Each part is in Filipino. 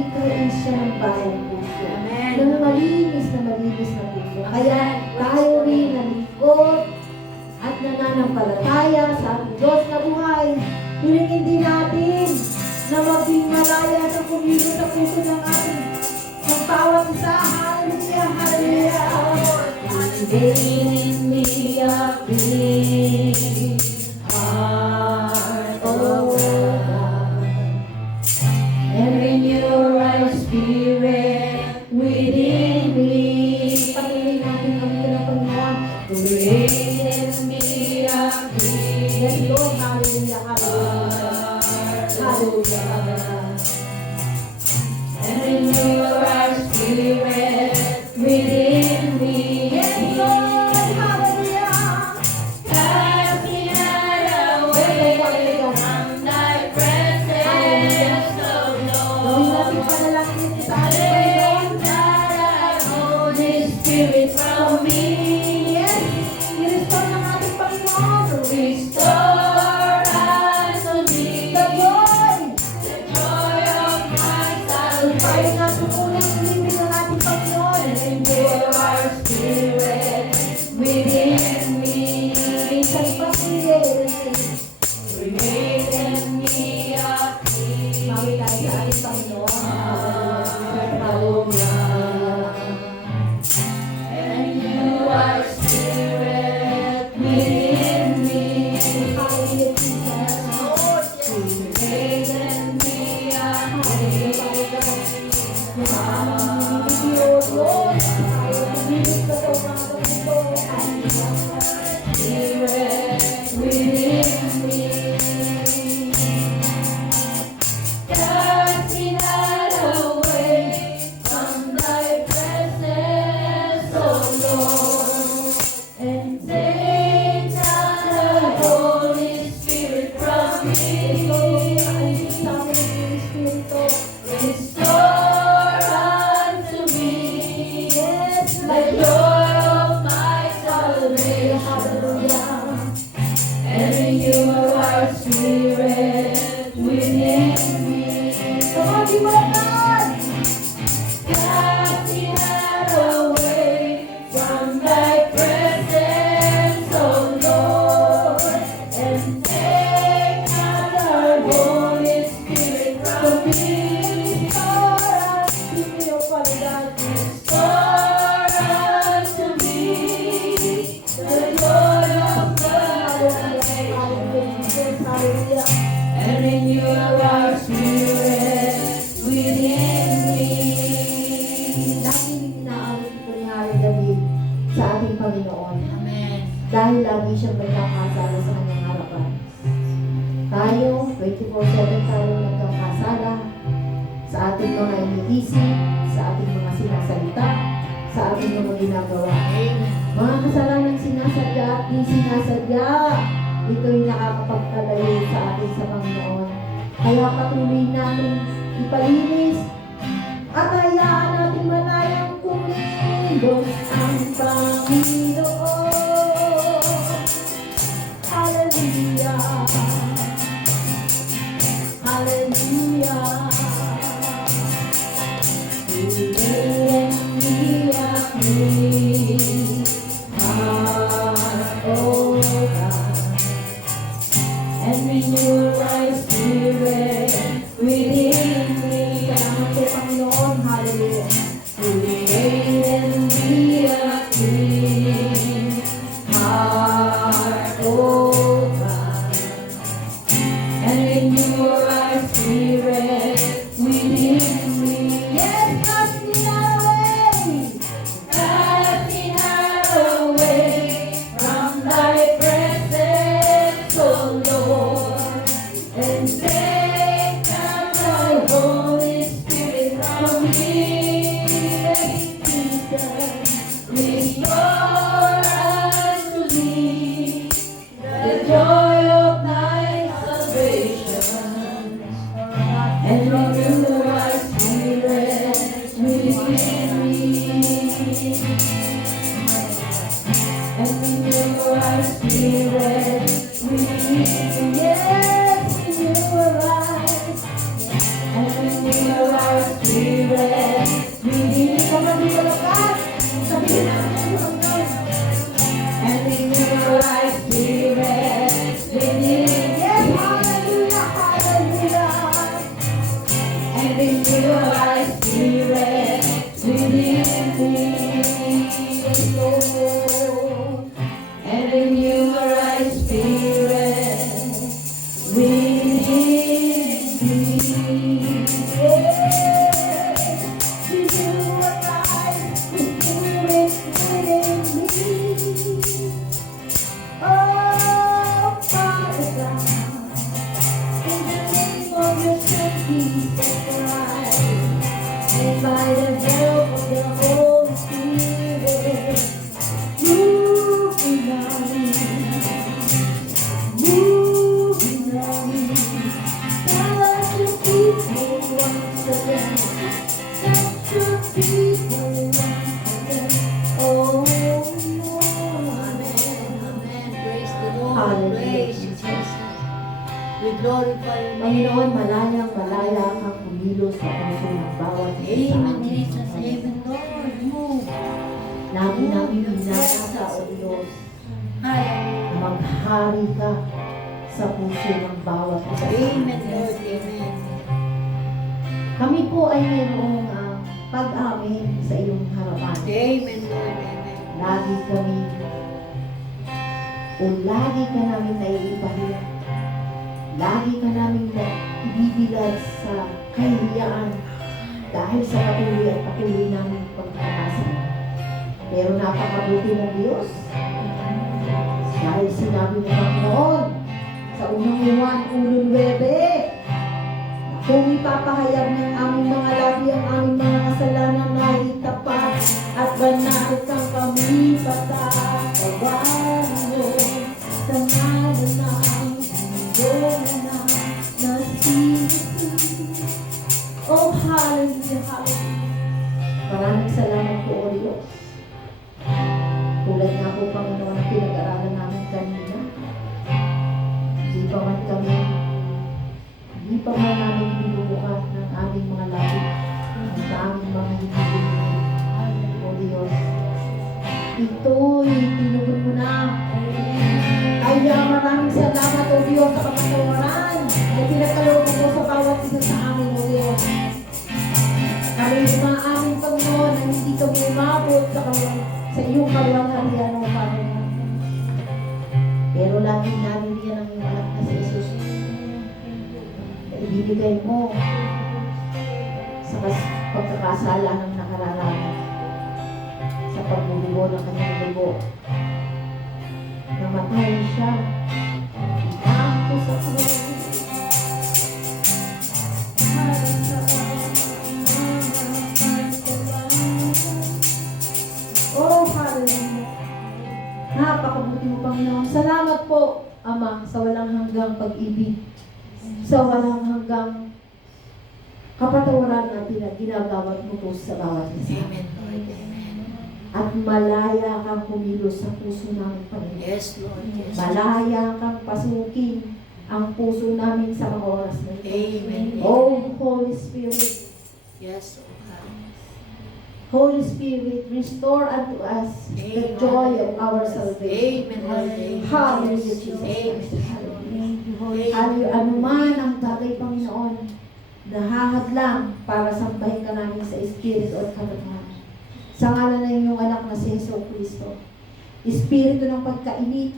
i-create siya ng bagong puso. Amen. Ng malinis na puso. Kaya tayo rin nalingkod at nananampalataya sa ating Diyos na buhay. Hilingin din natin na maging malaya sa kumilos sa puso ng ating ng bawat isa. Hallelujah, hallelujah. In me a clean heart, oh God, and renew your right spirit within me. Patuloy natin ang ng Panginoon. Create in me a clean. Yes, Lord, hallelujah, hallelujah, hallelujah. And renew your right spirit within me. Yes, Lord, hallelujah. Cast me not away from thy presence, O Gawin natin Lord. panalangin sa ating Panginoon. Take not thy Holy Spirit from me. Yes, i-restore ng ating Panginoon. Restore unto me The joy. the joy of my Tayo salvation. natutunan ng libin ng ating Panginoon. Renew our spirit within me. Minsan pa siya. Create in me a clean Mawi tayo sa ating Panginoon. heart. And renew our spirit within me. Hallelujah, Jesus. Create in me a clean heart. Diyos, Lord. Tayo pumilip ka sa mga ganito. Spirit within me. Cast me not away from thy presence, O Lord, and take not the Holy Spirit from me. Restore unto me the joy of my salvation, and renew our spirit within me. Cast me not away from thy presence, O Lord, and take not thy Holy Spirit from me. Restore unto me the joy of my salvation, and renew our spirit within me. Lagi inaawit ko ni Hari David sa ating Panginoon. Amen. Dahil lagi siyang nagkakasala sa kanyang harapan. Tayo, 24/7 tayo nagkakasala sa ating mga iniisip, sa ating mga sinasalita, sa ating mga ginagawa. Mga kasalanang sinasadya at di sinasadya, ito'y nakakapagkalayo sa atin sa Panginoon. Kaya patuloy natin ipalinis at hayaan natin manayang kumilos ang Panginoon. Hallelujah. Hallelujah. Create in me a clean heart, oh God, and renew my spirit within me. Salamat po, Panginoon. Hallelujah. Create in me a clean heart, oh God, and renew my spirit within me. Yes, God, Spirit, Hindi ka magigalakas. Sabihin natin ang Panginoon. and renew a right spirit within Yes, me. hallelujah, hallelujah. And renew a right spirit within me. Yes, Lord. And renew a right spirit within me. By the help of the Holy Spirit, moving on me, moving on me. Touch the people once again, touch the people once again. Oh Lord, Amen. Praise the Lord. Hallelujah. Praise you, Jesus. We glorify your name. Panginoon, malayang malaya kang kumilos sa puso ng bawat isa sa Amen, amin. Jesus. Amen, Lord. Move. Lagi namin binasa, O Diyos, Hallelujah. na maghari ka sa puso ng bawat isa sa Amen, amin. Lord. Amen. Kami po ay mayroong pag-amin sa iyong harapan. Amen, Lord. Amen. Lagi kami, o lagi ka namin naiipahiya. Lagi ka namin ibibilad sa kahiyaan dahil sa patuloy namin pagkakasan. Pero napakabuti ng Diyos. Dahil sinabi ng Panginoon sa unang Juan 1:9, na kung ipapahayag ng aming mga labi ang aming mga kasalanan na itapat at banal kang kami patatawarin mo sa ngalan ng Panginoon na si Jesus. Oh, hallelujah, hallelujah. Maraming salamat po, O Diyos. Tulad nga po, Panginoon, ang pinag-aralan namin kanina. Hindi pa man namin binubukas ng aming mga labi, ng aming mga hinihiling. O Diyos, ito'y tinugon mo na. Kaya maraming salamat, O Diyos, sa kapatawaran na pinagkaloob mo sa bawat isa sa amin, O Diyos. Kami yung mga aming Panginoon na hindi kami umabot sa iyong kaluwalhatian, O Panginoon. Pero lagi namin yan ang iyong anak na si Jesus na ibibigay mo sa pagkakasala ng nakararami sa pagbubuo ng kanyang dugo. Namatay siya. Ako sa krus. Oh, hallelujah. Napakabuti mo, Panginoon. Salamat po, Ama, sa walang hanggang pag-ibig, sa walang hanggang kapatawaran na ginagawad mo po sa bawat isa. Amen, Lord. Amen. At malaya kang kumilos sa puso namin, Panginoon. Yes, Lord. Yes. Malaya kang pasukin ang puso namin sa mga oras na ito. Amen. Oh, Holy Spirit, Yes, oh God. Holy Spirit, restore unto us the joy of our salvation. Amen, Lord. Amen. Hallelujah, Jesus Amen. Christ. Hallelujah. Anuman ang bagay, Panginoon, nahahadlang para sambahin ka namin sa Espiritu at katotohanan. Sa ngalan ng iyong anak na si Jesu Cristo. Espiritu ng pagkainit,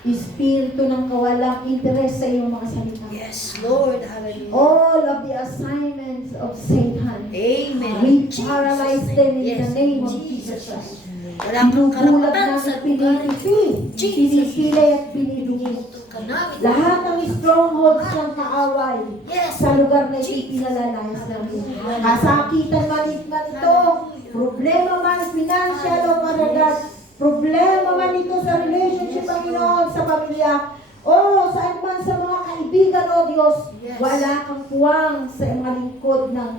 Espiritu ng kawalang interes sa iyong mga salita. Yes, Lord. Hallelujah. All of the assignments of Satan, Amen. we Jesus' paralyze them in Yes, the name of Jesus. Jesus Christ. Wala kang Binubulag karapatan sa namin lugar. pinipili, Jesus. pinipili at binibigay. Pinutol ka namin. Lahat ng strongholds ng kaaway Yes. sa lugar na ito pinalalayas namin. Kasakitan man ito, problema man, financial o karagat, problema man ito sa relationship, Panginoon, sa pamilya, o saan man sa mga kaibigan, O Diyos, Yes. wala kang puwang sa mga lingkod ng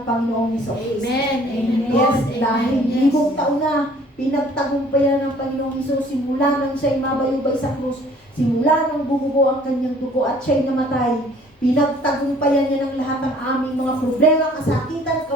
Panginoong Hesus. Amen. Amen. Yes, Lord. dahil Amen. Yes. libong taon na pinagtagumpayan ng Panginoong Hesus simula nang siya'y mabayubay sa krus, simula nang bumubo ang kanyang dugo at siya'y namatay. Pinagtagumpayan niya ng lahat ng aming mga problema, kasakitan,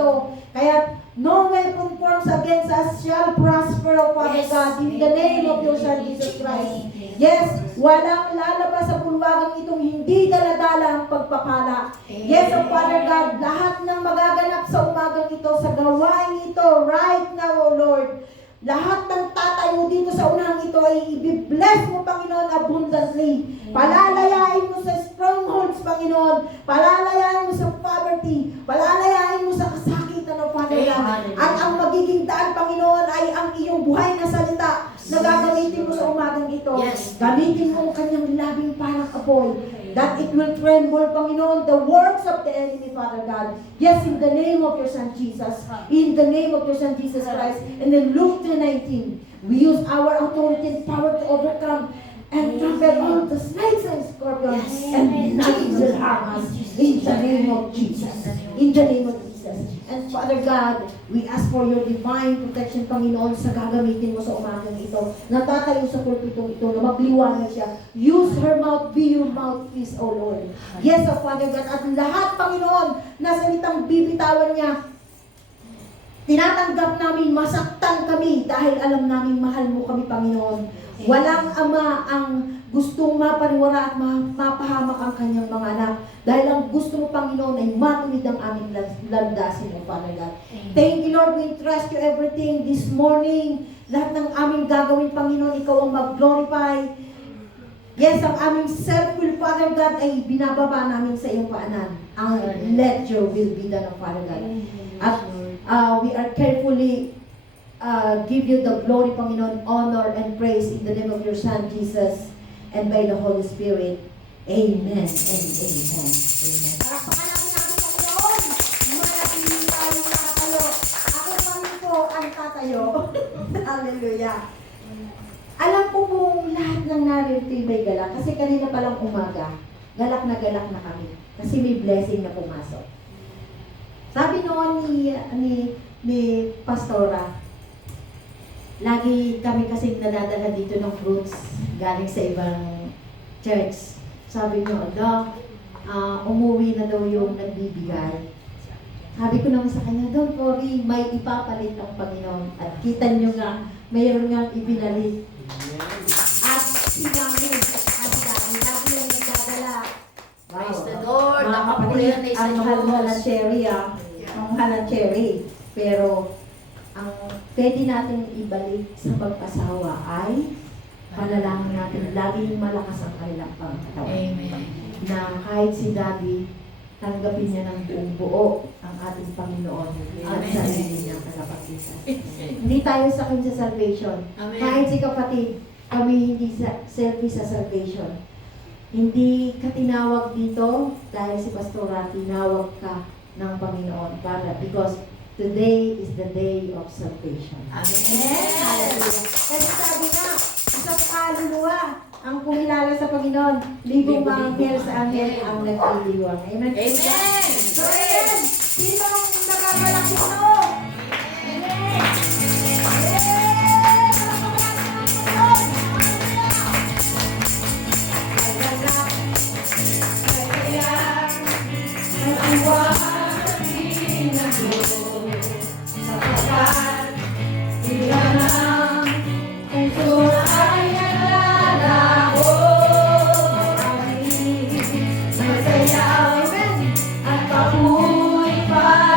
ito. Kaya no weapon forms against us shall prosper, O Father God, in the name of your Son Jesus Christ. Yes, walang lalabas sa bulwagang itong hindi daladala ang pagpapala. Yes, O Father God, lahat ng magaganap sa umagang ito, sa gawain ito, right now, O Lord, lahat ng tatayo dito sa unang ito ay i-bless mo, Panginoon, abundantly. Palalayain mo sa strongholds, Panginoon. Palalayain mo sa poverty. Palalayain mo sa kasakitan, O Father God. At ang magiging daan, Panginoon, ay ang iyong buhay na salita na gagamitin mo sa umagang ito. Gamitin mo ang kanyang labing parang apoy, that it will tremble, Panginoon, the works of the enemy, Father God. Yes, in the name of your Son Jesus. In the name of your Son Jesus Christ. And then Luke 10:19, we use our authority and power to overcome and trample all the snakes and scorpions, and nothing will harm us. In the name of Jesus. In the name of Jesus. And Father God, we ask for your divine protection, Panginoon, sa gagamitin mo sa umagang ito. Natatayo sa pulpitong ito, na magliwanag siya. Use her mouth, be your mouthpiece, O Lord. Yes, O Father God. At lahat, Panginoon, na salitang bibitawan niya, tinatanggap namin, masaktan kami dahil alam namin mahal mo kami, Panginoon. Walang ama ang gustong mapariwara at mapahamak ang kanyang mga anak. Dahil ang gusto mo, Panginoon, ay matuwid ang aming landasin, O Father God. Thank you, Lord. We trust you everything this morning. Lahat ng aming gagawin, Panginoon, ikaw ang mag-glorify. Yes, ang aming self-will, Father God, ay binababa namin sa iyong paanan. Ang let your will be done, O Father God. At we are carefully give you the glory, Panginoon, honor and praise in the name of your Son, Jesus, and by the Holy Spirit. Amen and amen. Amen. Palakpakan natin natin, Panginoon. Manatili tayong nakatayo. Ako naman po ang tatayo. Hallelujah. Alam po pong lahat ng narito may galak. Kasi kanina palang umaga, galak na kami. Kasi may blessing na pumasok. Sabi noon ni Pastora, lagi kami kasing nadadala dito ng fruits galing sa ibang church. Sabi niyo, umuwi na daw yung nagbibigay. Sabi ko naman sa kanya, don't worry, may ipapalit ang Panginoon. At kita niyo nga, mayroon nga ibinalik. At si Mami, at si lagi yung nagdadala. Praise the Lord. Mga kapatid, ang mahal na cherry, ang mahal na cherry. Pero, ang pwede natin ibalik sa pag-asawa ay panalangin natin laging malakas ang kanilang pangkatawan. Amen. Na kahit si Daddy, tanggapin niya ng buong buo ang ating Panginoon at sarili niyang kalapagitan. Hindi tayo sakin sa salvation. Amen. Kahit si kapatid, kami hindi selfish sa salvation. Hindi ka tinawag dito dahil si Pastora, tinawag ka ng Panginoon because today is the day of salvation. Amen. Hallelujah. Kasi sabi nga, isang kaluluwa ang kumilala sa Panginoon. Libong mga anghel sa anghel ang nagtiliwang. Amen. Amen. So, ayan. Sino ang nakakalaki mo? At papuy pa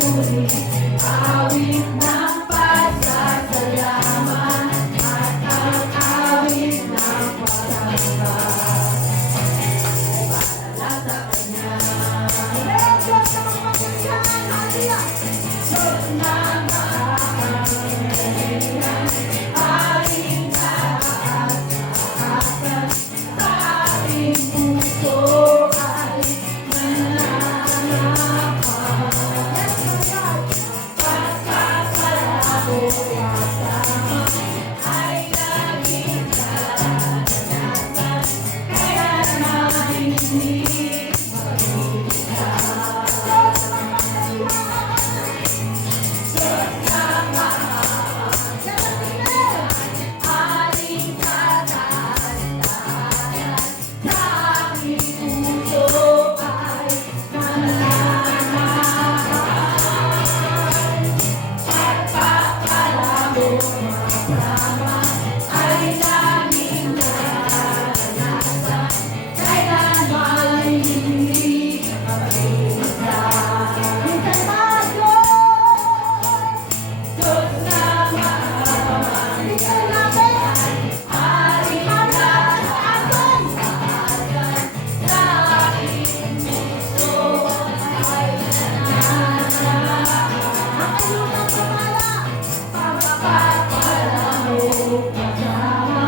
awit ng pasasalamat at ang awit ng pasasalamat ay para sa Kanya. Diyos na makapangyarihan, ating taas sa atas, sa ating puso ay nananapan. Pagpapalabo kasama ay laging naranasan, kaya namin hindi mag-iisa. Diyos na makapangyarihan, ating tataas-taas, sa aming puso ay nananahan. Pagpapalabo kasama ay laging naranasan, kailanman hindi mag-iisa. Diyos na makapangyarihan, ating tataas-taasan, sa ating puso ay nananahan. Pagpapalabo kasama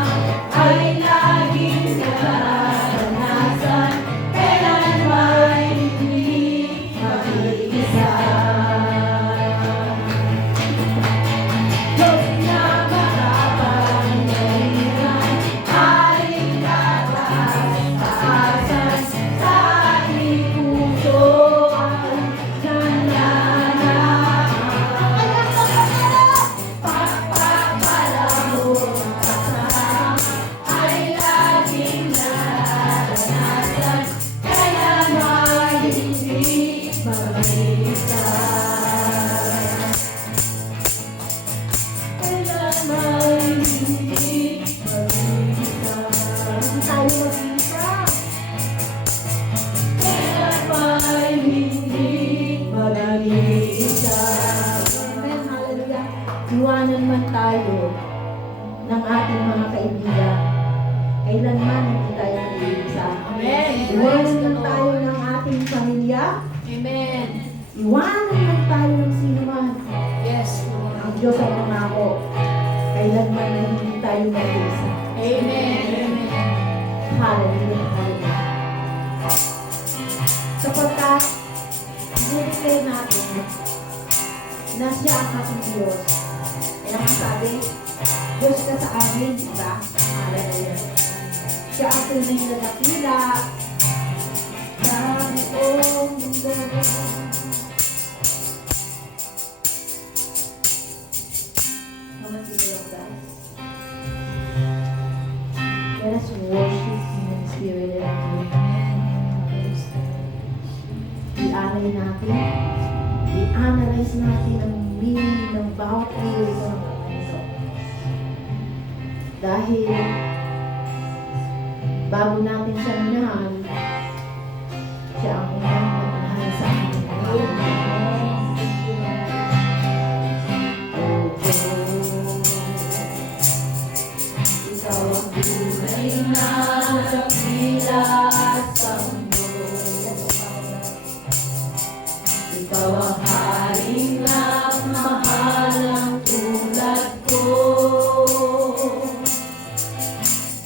ay laging naranasan, kailanman hindi mag-iisa. Diyos na makapangyarihan, ating tataas-taasan, sa ating puso ay nananahan. Pagpapalabo kasama ay laging naranasan, kailanman hindi mag-iisa. Kailanman hindi mag-iisa. Kailanman hindi mag-iisa. Amen, hallelujah. Iwanan man tayo ng ating mga kaibigan, kailanman hindi tayo mag-iisa. Amen. Iwanan man tayo ng ating pamilya, Amen. iwanan man tayo ng sino man. Yes, Lord. Ang Diyos ay nangako, kailanman na hindi tayo mag-iisa. Amen. Amen. Hallelujah, hallelujah. Sapagkat, i-declare natin na siya ang ating Diyos. Kaya nga sabi, Diyos ka sa amin, di ba? Hallelujah. Siya ang tunay na dakila sa buong mundo. Come on, people of God. Let us worship Him in spirit and in truth. I-alay natin, i-analyze natin ang meaning ng bawat lyrics ng ito. Dahil bago natin siya minahan, siya ang unang nagmahal sa atin. Oh, ikaw ang Tunay na dakila sa mundo, ikaw ang haring nagmahal ang tulad ko.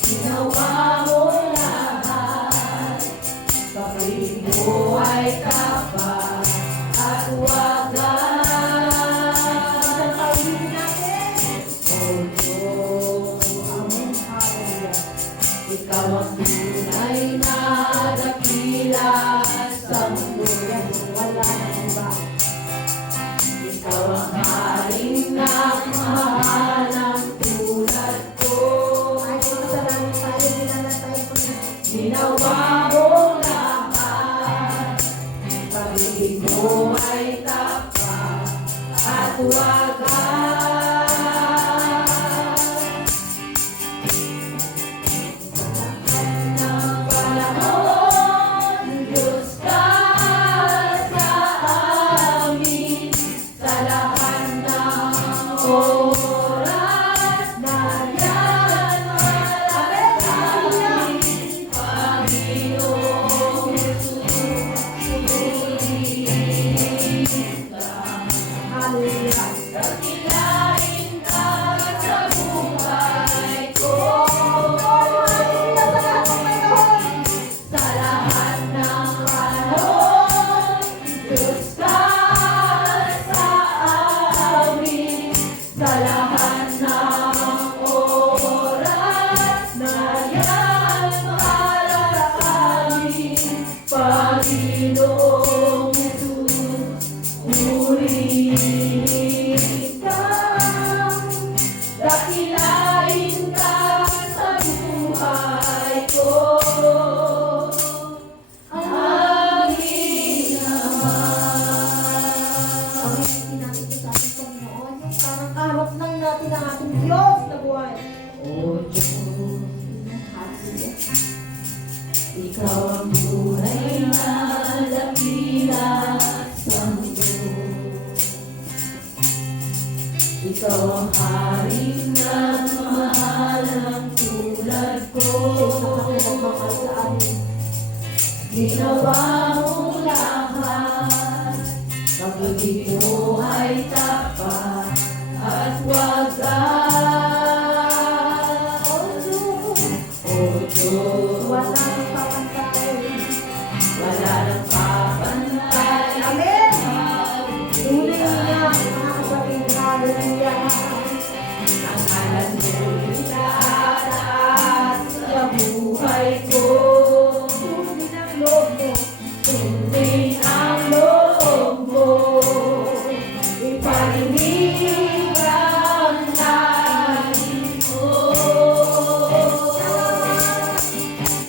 Ginawa mo lahat, pag-ibig mo ay tapat at wagas. Oh Diyos, Amen. Hallelujah. ikaw ang tunay na dakila sa mundo. Wala na iba. Ikaw ang haring nagmahal ang tulad ko. Kahit makasalanan tayo, dinanatay ko na. Ginawa mo lahat, pag-ibig mo ay tapat at wagas. Sa lahat ng panahon, Diyos ka sa amin. oras na yan malalangin, Panginoong Jesus, purihin ka. Hallelujah. Dakilain ka sa buhay ko. Sa lahat ng panahon, Diyos ka sa amin. Sa lahat ng oras na yan malalangin, Panginoong Jesus, purihin ka. Dakilain ka sa buhay ko. Aming Ama. Panginoon natin ito sa ating Panginoon. Parang harap lang natin ang ating Diyos na buhay. O Diyos, Hallelujah. Ikaw ang buhay na dakila sa mundo. Ikaw ang haring nagmamahal ng tulad ko. Nagmamahal sa amin. Ginawa mong lahat, pag-ibig mo ay tapat at wagas. O Diyos, Wala nang papantay. wala nang papantay. Amen. Tunay na mga kapatid. Hallelujah. Ang alam mo'y tataas sa buhay ko. Tunay ng loob mo. Sundin ang loob mo. Iparinig ang nais mo.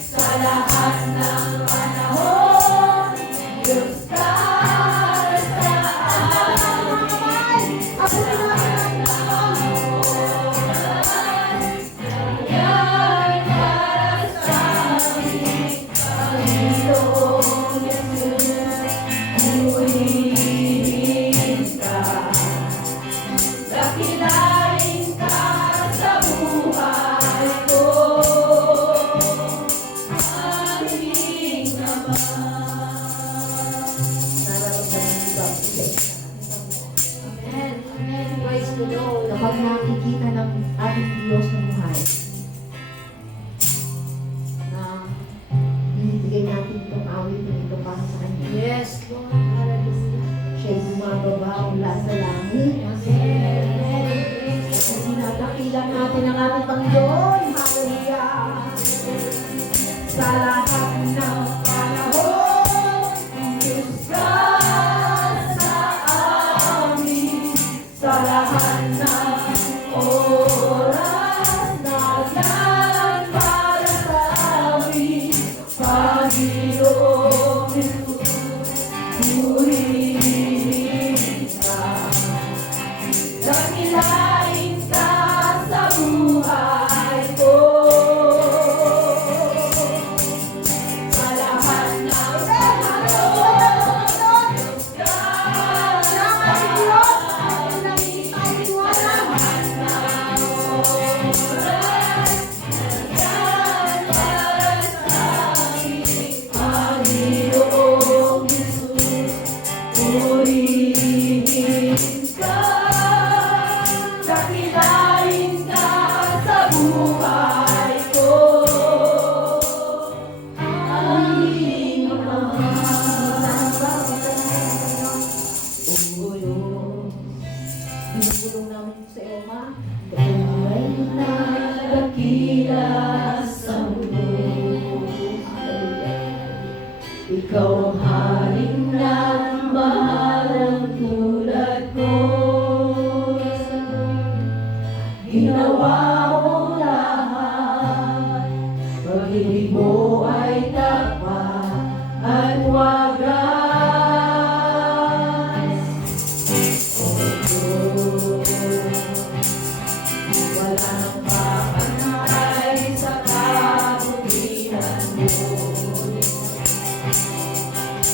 Sa lahat ng panahon, Diyos ka sa amin. Ako na Yan para sa amin, Panginoong Jesus, purihin ka. Dakilain ka sa buhay ko. Aming Ama. nararamdaman ni Bob today. Amen. Amen. Praise the Lord. Kapag nakikita ng ating Diyos na buhay, na binibigay natin itong awit na ito para sa Kanya. Yes, Lord. Hallelujah. Siya'y bumababa mula sa langit. Amen. Sinatakilan natin ang ating Panginoon. Hallelujah. Sa lahat ng panahon, Diyos ka sa amin. Sa lahat ng oras na yan para sa amin, Panginoong Jesus, purihin ka. Dakilain ka sa buhay ko. Sa lahat ng panahon, Diyos ka sa amin. Sa lahat ng oras na yan para sa amin, Panginoong Jesus, purihin ka. Dakilain ka sa buhay ko. Aming Ama. O Diyos, binubulong namin sa iyo, Ma. Buhay na dakila sa mundo. Ikaw ang haring nagmamahal ng tulad ko. Ginawa mong lahat, pag-ibig mo ay tapat at wagas. O Diyos, wala nang papantay sa kabutihan mo.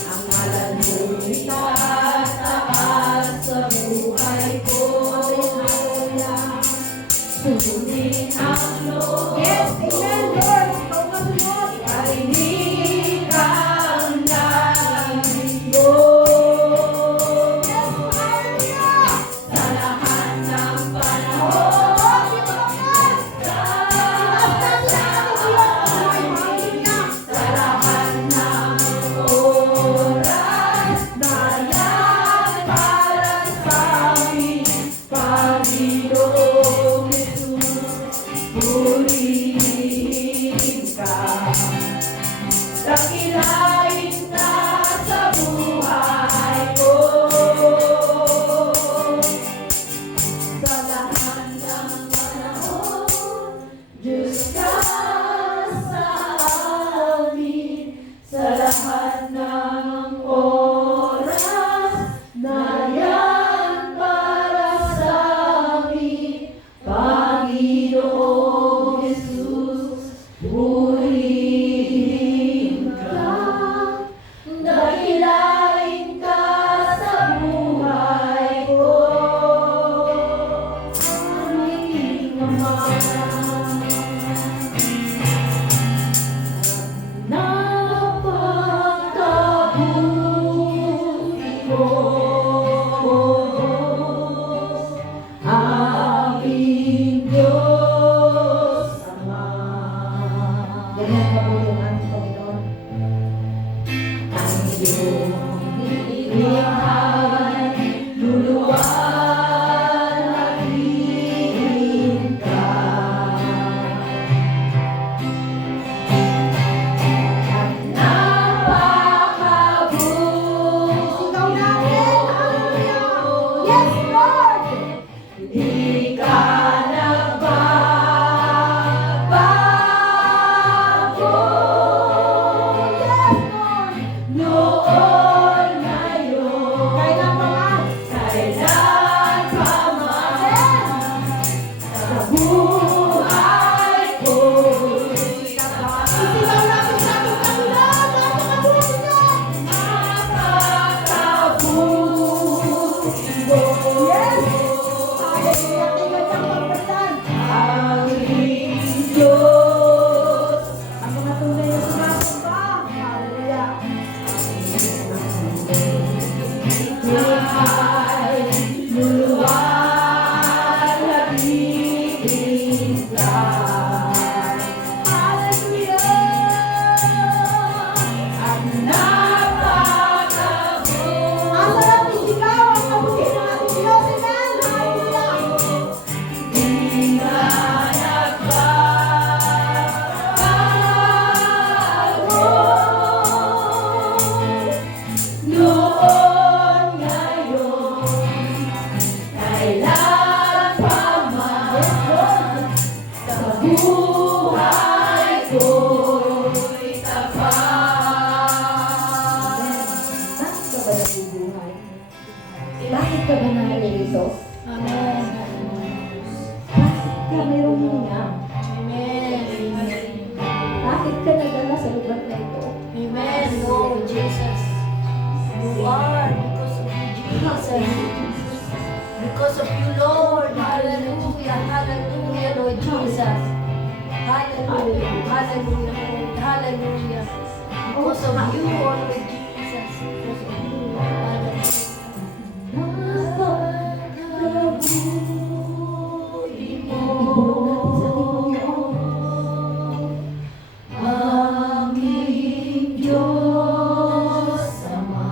Ang ngalan mo'y tataas sa buhay ko. Yes! Hallelujah! Tingnan ang pagpatan. Aming Diyos. Ang mga tunay na sumasamba. Hallelujah! Ay luluwalhatiin ka. Hallelujah! At napakabunga. Ang sarap isigaw ang kabuti ng ating Diyos. Amen! Hallelujah! Di na nagbabago. Noon, ngayon, kailan pa man, sa buhay ko'y tapat. Bakit ka ba nabubuhay? Bakit ka ba naliliso? Amen. Bakit ka mayroong hininga? Amen. Bakit ka nagdala sa lugar na ito? Amen, Lord Jesus. You are because of you, Jesus. Because of you, Lord. Hallelujah. Hallelujah, Lord Jesus. Hallelujah. Hallelujah, Lord. Hallelujah. Because of you, Lord Jesus. Because of you, Hallelujah. Napakabuti mo. Aming Diyos Ama.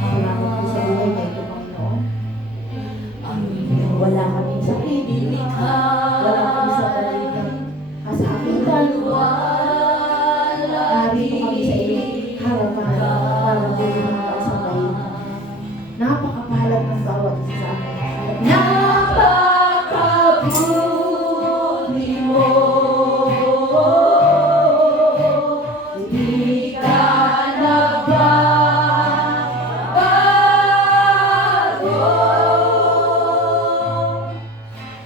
Salamat po sa buhay na ito, Panginoon. Aming Wala kaming sakit. nilikha. Wala kami sa paligid ng kasakitan. Narito kami sa iyong harapan para tulungan sa kayo. Napakapalad ng bawat isa sa amin. Napakabuti mo. Di ka nagbabago.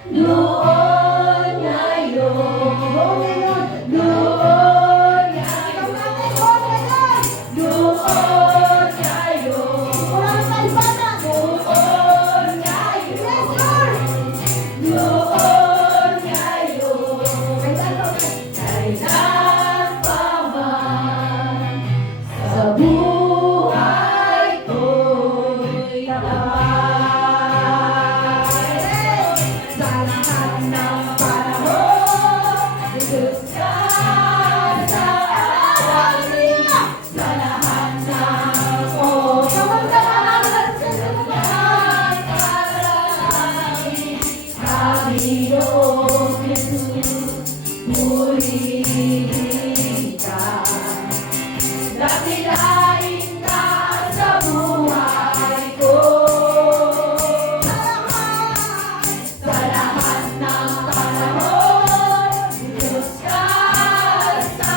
Noon, ngayon, noon, ngayon, noon, ngayon, noon, ngayon, noon, ngayon, kailan pa man, sa buhay ko'y tapat. Sa lahat ng panahon, Diyos ka sa amin. Sa lahat ng oras, sa lahat para sa amin. Panginoong Jesus, purihin ka. Dakilain ka sa buhay ko. Sa lahat ng panahon, Diyos ka sa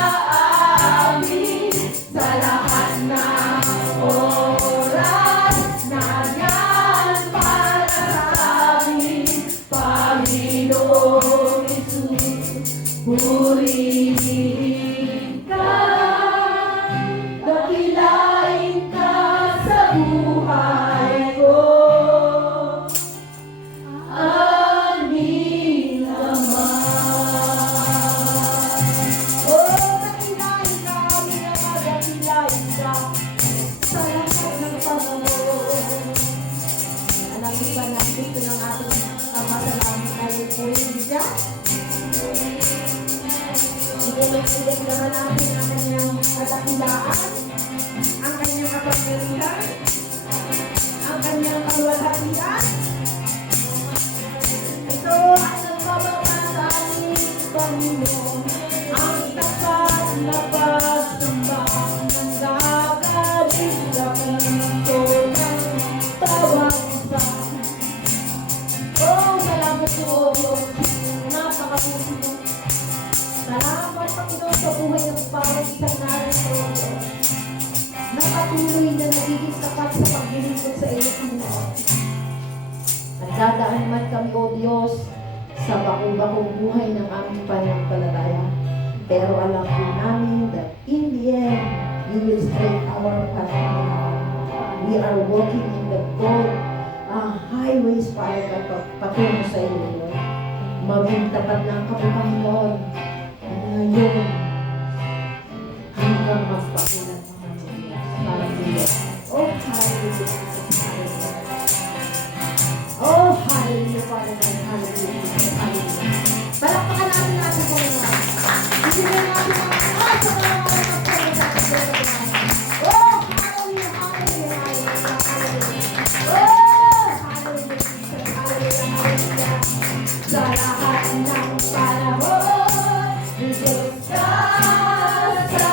amin. Sa lahat ng oras, nandiyan para sa amin. Panginoong Jesus, purihin ka. Dakilain ka sa buhay ko. Amin naman. Oh, dakilain ka, aming Ama, dakilain ka sa lahat ng panahon. Alam niyo ba na gusto ng ating Ama sa langit ay purihin siya? Idinig naman natin ang kanyang kadakilaan, ang kanyang kapangyarihan, ang kanyang kaluwalhatian. Ito ay nagbababa sa ating Panginoon, ang tapat na pagsamba ng gagaling sa pinto ng bawat isa. Oh, salamat po, Diyos. Napakabuti mo. Salamat, Panginoon, sa buhay ng bawat isang narito. Nakatuloy na nagiging tapat sa paglilingkod sa iyo, Panginoon. Nagdadaan man kami, O Diyos, sa baku-bakong buhay ng aming pananampalataya. Pero alam po namin that in the end, you will straight our path. We are walking in the gold highways, Father God, patungo sa iyo, Lord. Maging tapat lang kami, Panginoon. Ngayon, hanggang magpakulat, Panginoon. Hallelujah. Oh, hallelujah. Oh, hallelujah, Father God. Hallelujah. Hallelujah. Palakpakan natin natin, Panginoon. Ibigay natin ang sa mga oh, hallelujah, hallelujah, hallelujah, hallelujah. Oh, hallelujah, Jesus, hallelujah, hallelujah. Sa lahat ng panahon, Diyos ka sa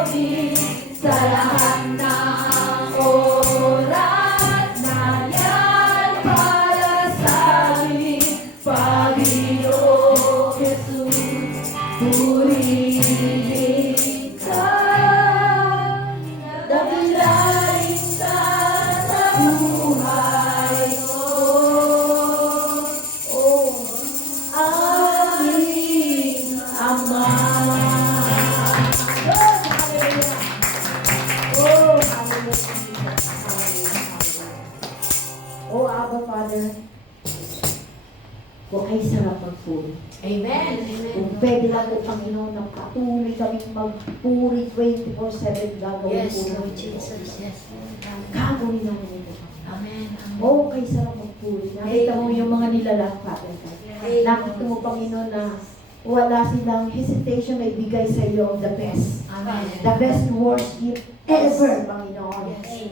amin. Sa lahat ng oras na yan para sa amin, Panginoong Jesus, purihin ka. Dakilain ka sa buhay ko. Oh, aming Ama. Oh, hallelujah. Oh, hallelujah. Oh, Abba Father, huwag kayo sarap magpuri. Amen. Kung pwede lang po, Panginoon, na patuloy kaming magpuri 24/7 gagawin Yes, po Lord namin. Jesus. Yes. Gagawin namin ito. Amen. Oo, kayo sarap magpuri. Nakita mo yung mga nilalang, Father God. Nakita mo, Panginoon, na wala silang hesitation na ibigay sa iyo the best. Amen. The best worship ever, Panginoon. Yes.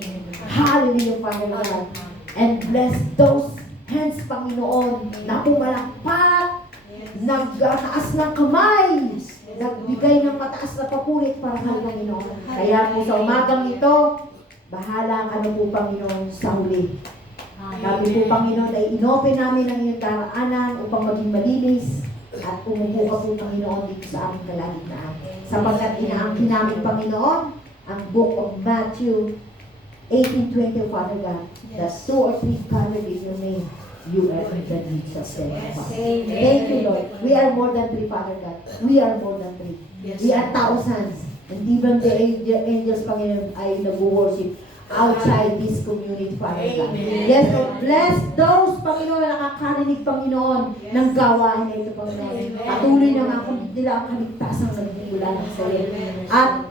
Hallelujah, Father God. And bless those hands, Panginoon, na pumalakpak, nagtaas ng kamay, nagbigay ng mataas na papurit para sa Panginoon. Kaya po sa umagang ito, bahala ang ano po, Panginoon, sa huli. Sabi po, Panginoon, ay inopen namin ang iyong daraanan upang maging malinis at umupo ka po, Panginoon, dito sa aming kalagitnaan. Sapagkat inaangkin namin, Panginoon, ang book of Matthew 18:20, Father God, that 2 or 3 gathered in your name, you are in the midst of them. Thank you, Lord. We are more than 3, Father God. We are more than 3. We are thousands. And even the angels, Panginoon, ay nag-worship outside this community, Father God. Yes, Lord. Bless those, Panginoon, na nakakarinig, Panginoon, ng gawain na ito, Panginoon. Patuloy na nga kung nila ang kaligtasang nagmumula ng sa iyo. At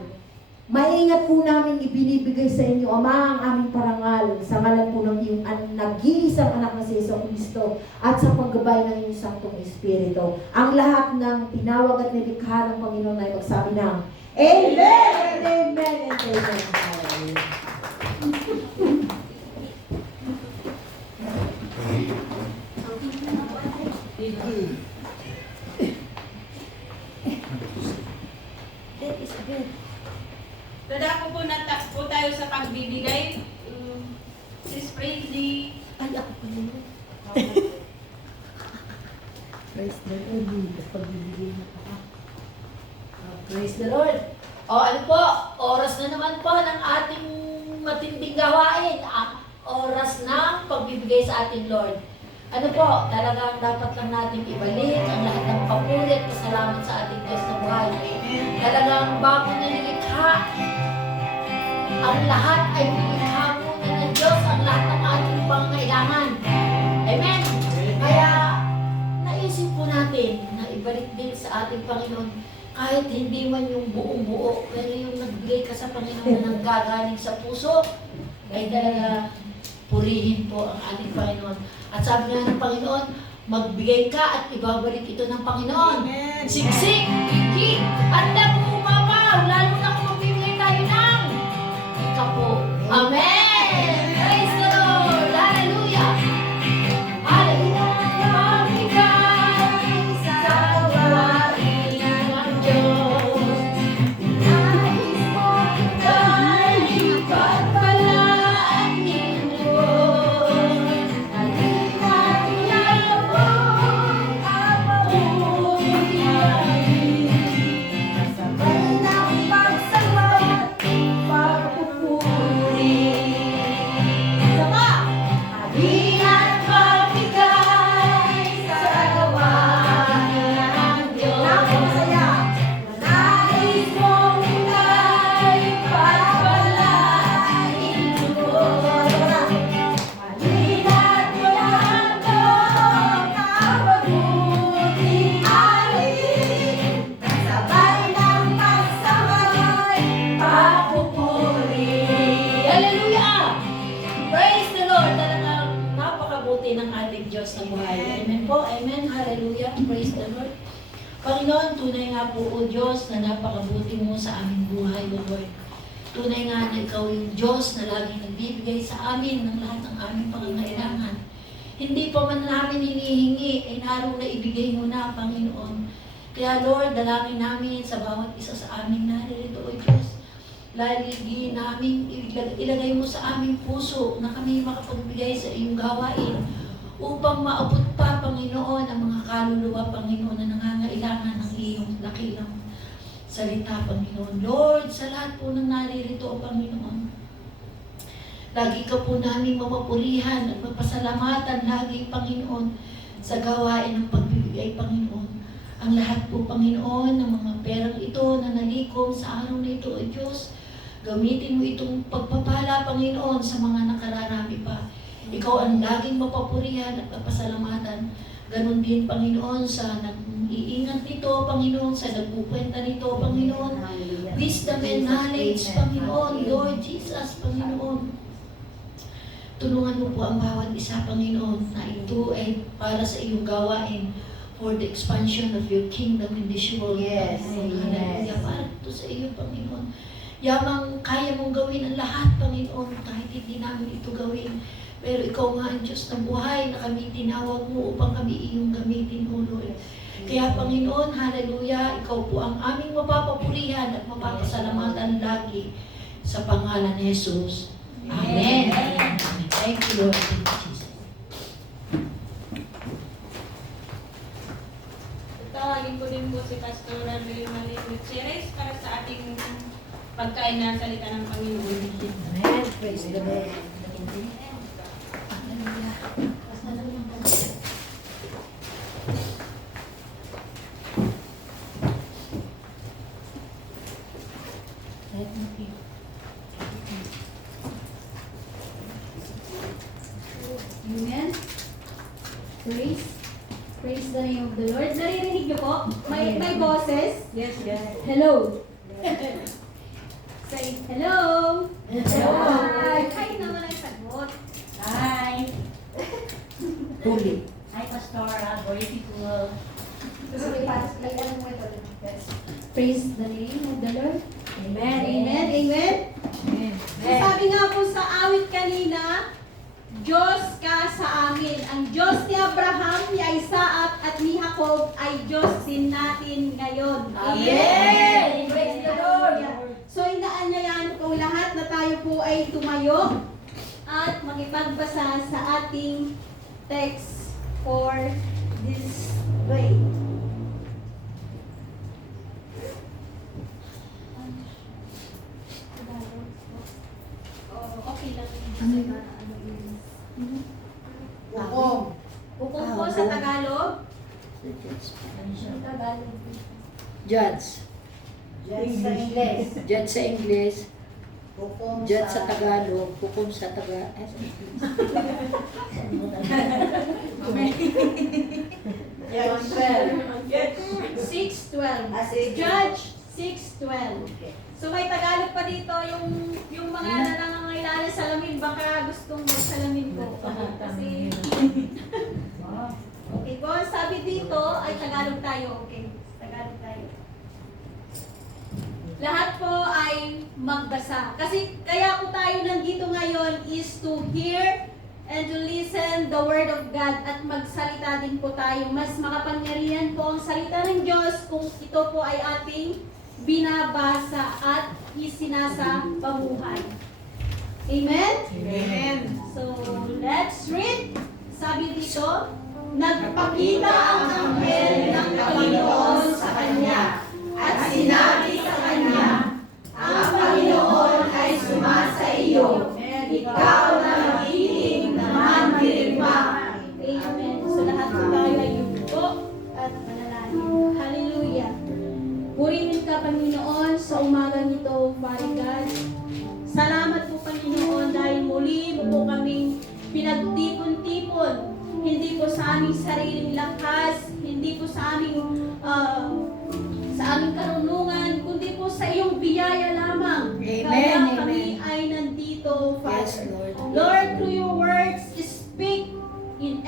maingat po namin ibinibigay sa inyo, Ama, ang aming parangal sa ngalan po ng iyong nag-iisang anak na si Jesucristo at sa paggabay ng iyong Santong Espiritu. Ang lahat ng tinawag at nilikha ng Panginoon ay magsabi ng Amen and Amen and Amen. That is good. Dadako po na po tayo sa pagbibigay. Sis Praise. Ay, ako pa naman. Praise the Lord. Pagbibigay na pa. Praise the Lord. O ano po, oras na naman po ng ating matinding gawain. Ang oras ng pagbibigay sa ating Lord. Ano po, talagang dapat lang natin ibalik ang lahat ng papuri at pasalamat sa ating Diyos na buhay. Talagang bago na nilikha, ang lahat ay nilikha muna ng Diyos, ang lahat ng ating pangangailangan. Amen? Kaya, naisip po natin na ibalik din sa ating Panginoon, kahit hindi man yung buong buo, pero yung nagbigay ka sa Panginoon ng gagaling sa puso, ay talaga purihin po ang ating Panginoon. At sabi nga ng Panginoon, magbigay ka at ibabalik ito ng Panginoon. Siksik, higit, at na umapaw, lalo na kung magbibigay tayo ng ikapo. Amen! Praise the Lord! Hallelujah! Hallelujah! Pagkikay sa gawain ng Diyos, nais mo ika'y ipagpalaan ninyo. Sabay ng pagsalamat, pagpupuri. din ng ating Diyos na buhay. Amen po. Amen. Hallelujah. Praise the Lord. Panginoon, tunay nga po, O Diyos, na napakabuti mo sa aming buhay, O Lord. Tunay nga na Ikaw yung Diyos na laging nagbibigay sa amin ng lahat ng aming pangangailangan. Hindi pa man namin hinihingi, ay naroon na ibigay mo na, Panginoon. Kaya Lord, dalangin namin sa bawat isa sa aming naririto, O Diyos. Laligi namin, ilagay mo sa aming puso na kami makapagbigay sa iyong gawain upang maabot pa, Panginoon, ang mga kaluluwa, Panginoon, na nangangailangan ng iyong dakilang salita, Panginoon. Lord, sa lahat po ng naririto, Panginoon, lagi ka po namin mapapurihan at mapasalamatan lagi, Panginoon, sa gawain ng pagbibigay, Panginoon. Ang lahat po, Panginoon, ng mga perang ito na nalikom sa araw na ito, O Diyos, gamitin mo itong pagpapala, Panginoon, sa mga nakararami pa. Ikaw ang laging mapapurihan at papasalamatan. Ganon din, Panginoon, sa nag-iingat nito, Panginoon, sa nagpukwenta nito, Panginoon. Wisdom and knowledge, Panginoon, Lord Jesus, Panginoon. Tulungan mo po ang bawat isa, Panginoon, na ito ay para sa iyong gawain for the expansion of your kingdom in this world. Yes. Hallelujah. Para ito sa iyo, Panginoon. Yamang kaya mong gawin ang lahat, Panginoon, kahit hindi namin ito gawin. Pero ikaw nga ang Diyos ng buhay na kami tinawag mo upang kami iyong gamitin, O Lord. Kaya Panginoon, hallelujah, ikaw po ang aming mapapapurihan at mapapasalamatan lagi sa pangalan ni Jesus. Amen. Amen. Thank you, Lord. Thank you, Jesus. Tawagin ko din po si Pastor Wilma Gutierrez para sa ating pagkain na salita ng Panginoon. Amen. Praise the Lord. Amen. Praise the name of the Lord. Naririnig niyo po? May boses? Yes, yes. Hello. Say, hello. Hello. Hi. Hi naman ang sagot. Hi! Huli. Hi, Pastora. Beautiful. Praise the name of the Lord. Amen. Amen. Amen. Sabi nga po sa awit kanina, Diyos ka sa amin. Ang Diyos ni Abraham, ni Isaac, at ni Jacob ay Diyos din natin ngayon. Amen. Praise the Lord. So inaanyayahan ko lahat na tayo po ay tumayo at makipagbasa sa ating text for this day. Okay lang. Hukom po sa Tagalog. Tagalog. Judge. English. Judge sa English. Hukom Judge sa Tagalog. Hukom sa Tagalog. Yes, 6:12. Judge 6:12. So may Tagalog pa dito yung mga nangangailangan sa salamin, baka gustong magsalamin ko. Kasi okay po, sabi dito ay Tagalog tayo. Okay, Tagalog tayo. Lahat po ay magbasa. Kasi kaya po tayo nandito ngayon is to hear and to listen the word of God at magsalita din po tayo. Mas makapangyarihan po ang salita ng Diyos kung ito po ay ating binabasa at isinasa pabuhay. Amen? Amen. So, let's read. Sabi dito, nagpakita ang anghel ng Panginoon sa kanya at sinabi sa kanya, ang Panginoon ay sumasa iyo. Ikaw na magiging mandirigma. Amen. So, lahat po tayo ay yuko at manalangin. Hallelujah. Purihin ka, Panginoon, sa umaga nito, Father God. Salamat po, Panginoon, dahil muli mo po kaming pinagtipon-tipon. Hindi po sa aming sariling lakas, hindi po sa aming karunungan, kundi po sa iyong biyaya lamang. Amen, Kaya amen. kami ay nandito, Father. Yes, Lord. Lord, through your words, speak in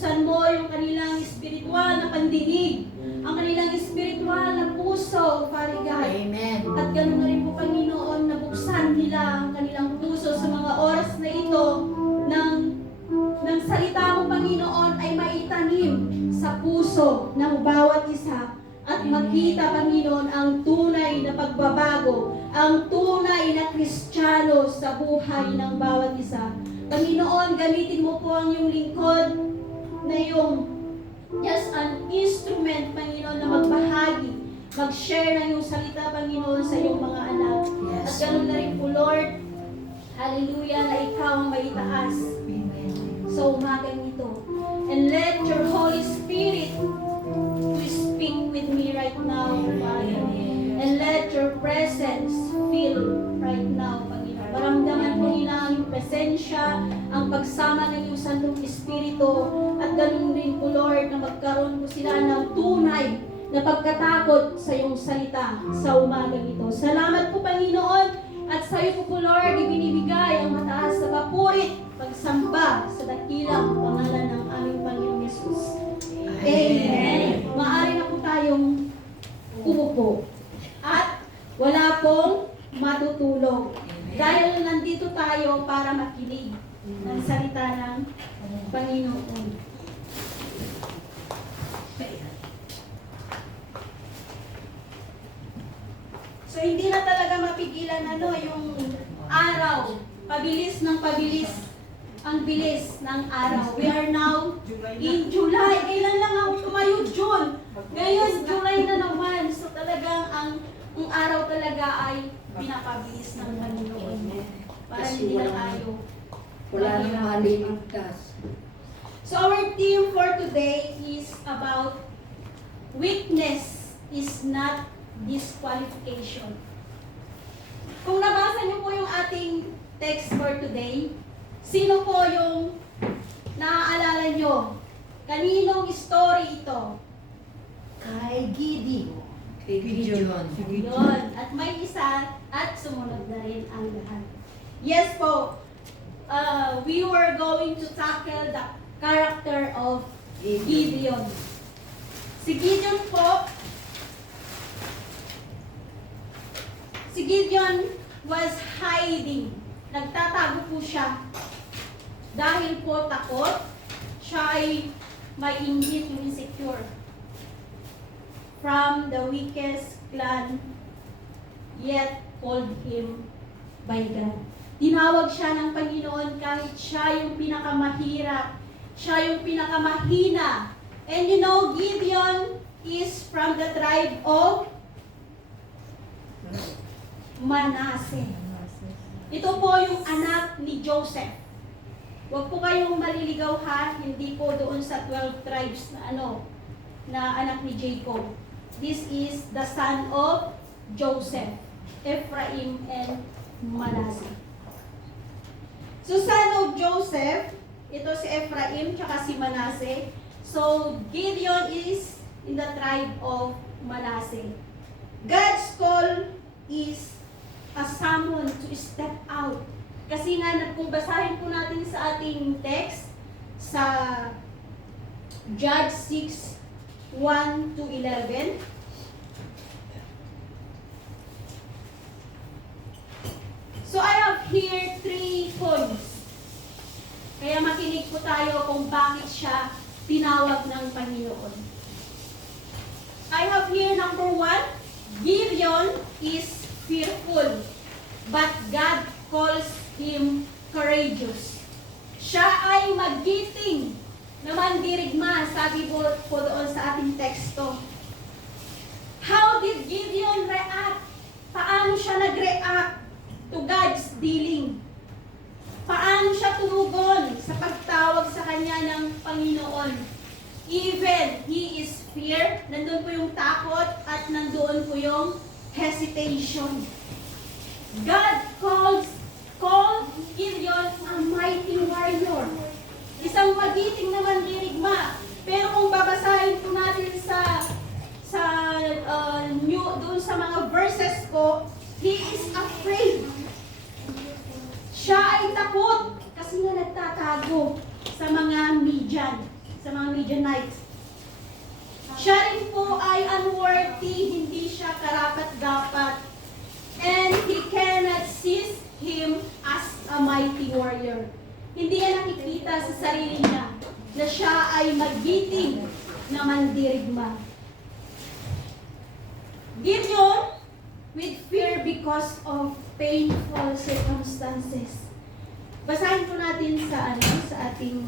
Buksan mo yung kanilang spiritual na pandinig, ang kanilang spiritual na puso, Father God. Amen. At ganoon na rin po, Panginoon, na buksan nila ang kanilang puso sa mga oras na ito ng salita mo, Panginoon, ay maitanim sa puso ng bawat isa at makita, Panginoon, ang tunay na pagbabago, ang tunay na Kristiyano sa buhay ng bawat isa. Panginoon, gamitin mo po ang iyong lingkod na yung just an instrument, Panginoon, na magbahagi, mag-share ng iyong salita, Panginoon, sa iyong mga anak. At ganoon na rin po, Lord, hallelujah, na ikaw ang maitaas sa umagang ito. And let your Holy Spirit to speak with me right now, Father. And let your presence fill right now, Panginoon. Maramdaman po nila ang iyong presensya, ang pagsama ng iyong Santong Espiritu, at ganun din po, Lord, na magkaroon po sila ng tunay na pagkatakot sa iyong salita sa umagang ito. Salamat po, Panginoon, at sa iyo po, Lord, ibinibigay ang mataas na papurit, pagsamba sa dakilang pangalan ng aming Panginoong Yesus. Amen. Maaari na po tayong umupo. At wala pong matutulog. Dahil nandito tayo para makinig ng salita ng Panginoon. So hindi na talaga mapigilan yung araw. Pabilis ng pabilis. Ang bilis ng araw. We are now in July. Kailan lang ako tumayo? June. Ngayon, July na naman. So talagang ang araw talaga ay pinapabilis ng Panginoon. Para hindi na tayo Wala nang maliligtas. So our theme for today is about weakness is not disqualification. Kung nabasa niyo po yung ating text for today, sino po yung naaalala niyo? Kaninong story ito? Kay Gideon. Kay Gideon. Yun. At may isa at sumunod na rin ang lahat. Yes po, we were going to tackle the character of Gideon. Si Gideon was hiding. Nagtatago po siya. Dahil po takot, siya ay may inggit, insecure. From the weakest clan, yet called him by God. Tinawag siya ng Panginoon kahit siya yung pinakamahirap, siya yung pinakamahina. And you know, Gideon is from the tribe of Manasseh. Ito po yung anak ni Joseph. Huwag po kayong maliligaw ha, hindi po doon sa 12 tribes na anak ni Jacob. This is the son of Joseph, Ephraim and Manasseh. So son of Joseph, ito si Ephraim tsaka si Manasseh. So Gideon is in the tribe of Manasseh. God's call is a summon to step out. Kasi nga, kung basahin po natin sa ating text, sa Judge 6, 1 to 11. So I have here 3 points. Kaya makinig po tayo kung bakit siya tinawag ng Panginoon. I have here number 1, Gideon is fearful, but God calls him courageous. Siya ay magiting na mandirigma, sabi po doon sa ating teksto. How did Gideon react? Paano siya nag-react to God's dealing? Paano siya tumugon sa pagtawag sa kanya ng Panginoon? Even he is fear, nandun po yung takot at nandoon po yung hesitation. God called Gideon a mighty warrior. Isang magiting na mandirigma. Pero kung babasahin po natin doon sa mga verses ko, he is afraid. Siya ay takot kasi nga nagtatago sa mga Midian. sa mga Midianites. Siya rin po ay unworthy, hindi siya karapat-dapat. And he cannot seize him as a mighty warrior. Hindi niya nakikita sa sarili niya na siya ay magiting na mandirigma. Gideon, with fear because of painful circumstances. Basahin po natin sa ating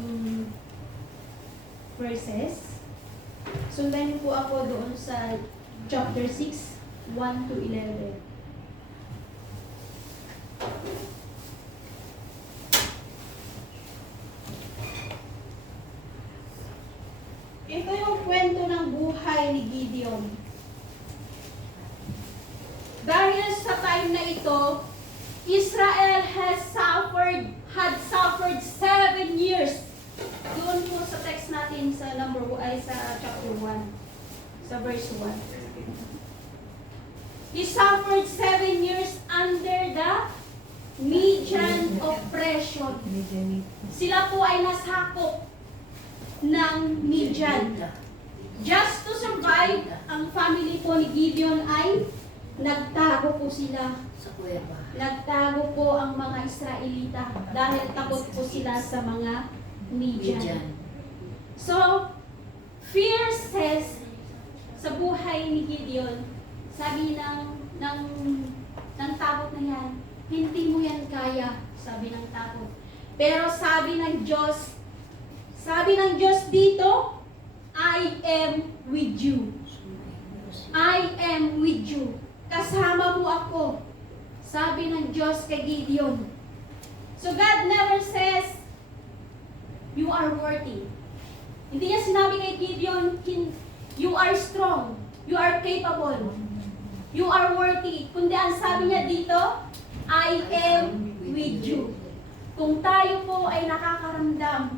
verses. Sundan niyo po ako doon sa chapter 6, 1 to 11. Ito yung kwento ng buhay ni Gideon. Dahil sa time na ito, Israel had suffered 7 years. Doon po sa text natin sa sa chapter 1, sa verse 1. He suffered 7 years under the Midian oppression. Sila po ay nasakop ng Midian. Just to survive, ang family po ni Gideon ay nagtago po sila. Sa kuweba. Nagtago po ang mga Israelita dahil takot po sila sa mga Midian. So, fear says sa buhay ni Gideon, sabi ng takot na yan, hindi mo yan kaya, sabi ng takot. Pero sabi ng Diyos dito, I am with you. I am with you. Kasama mo ako. Sabi ng Diyos kay Gideon. So God never says, you are worthy. Hindi niya sinabi kay Gideon, you are strong. You are capable. You are worthy. Kundi ang sabi niya dito, I am with you. Kung tayo po ay nakakaramdam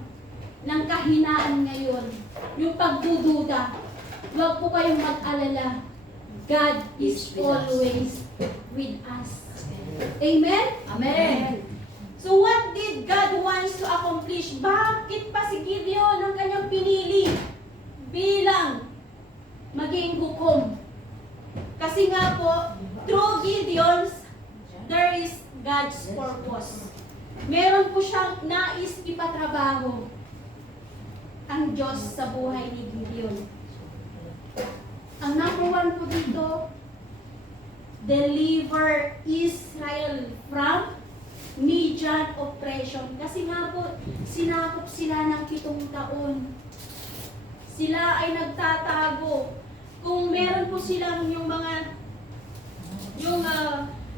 ng kahinaan ngayon, yung pagdududa, huwag po kayong mag-alala. God is always with us. Amen? Amen. So what did God wants to accomplish? Bakit pa si Gideon ang kanyang pinili bilang maging hukom? Kasi nga po, through Gideon, there is God's purpose. Meron po siyang nais ipatrabaho ang Diyos sa buhay ni Gideon. Ang number 1 po dito, deliver Israel from Midian oppression. Kasi nga po, sinakop sila ng 7 taon. Sila ay nagtatago. Kung meron po silang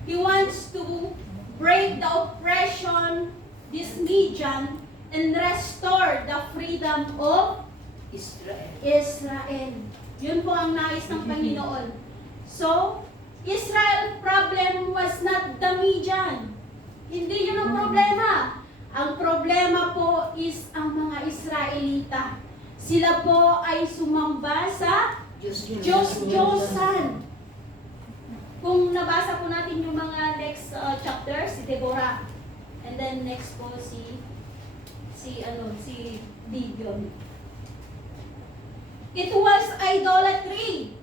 he wants to break the oppression, this Midian, and restore the freedom of Israel. Yun po ang nais ng Panginoon. So, Israel problem was not the Midian. Hindi yun ang problema. Ang problema po is ang mga Israelita. Sila po ay sumamba sa Diyos-Diyosan. Kung nabasa po natin yung mga next chapter, si Deborah. And then next po si Gideon. It was idolatry.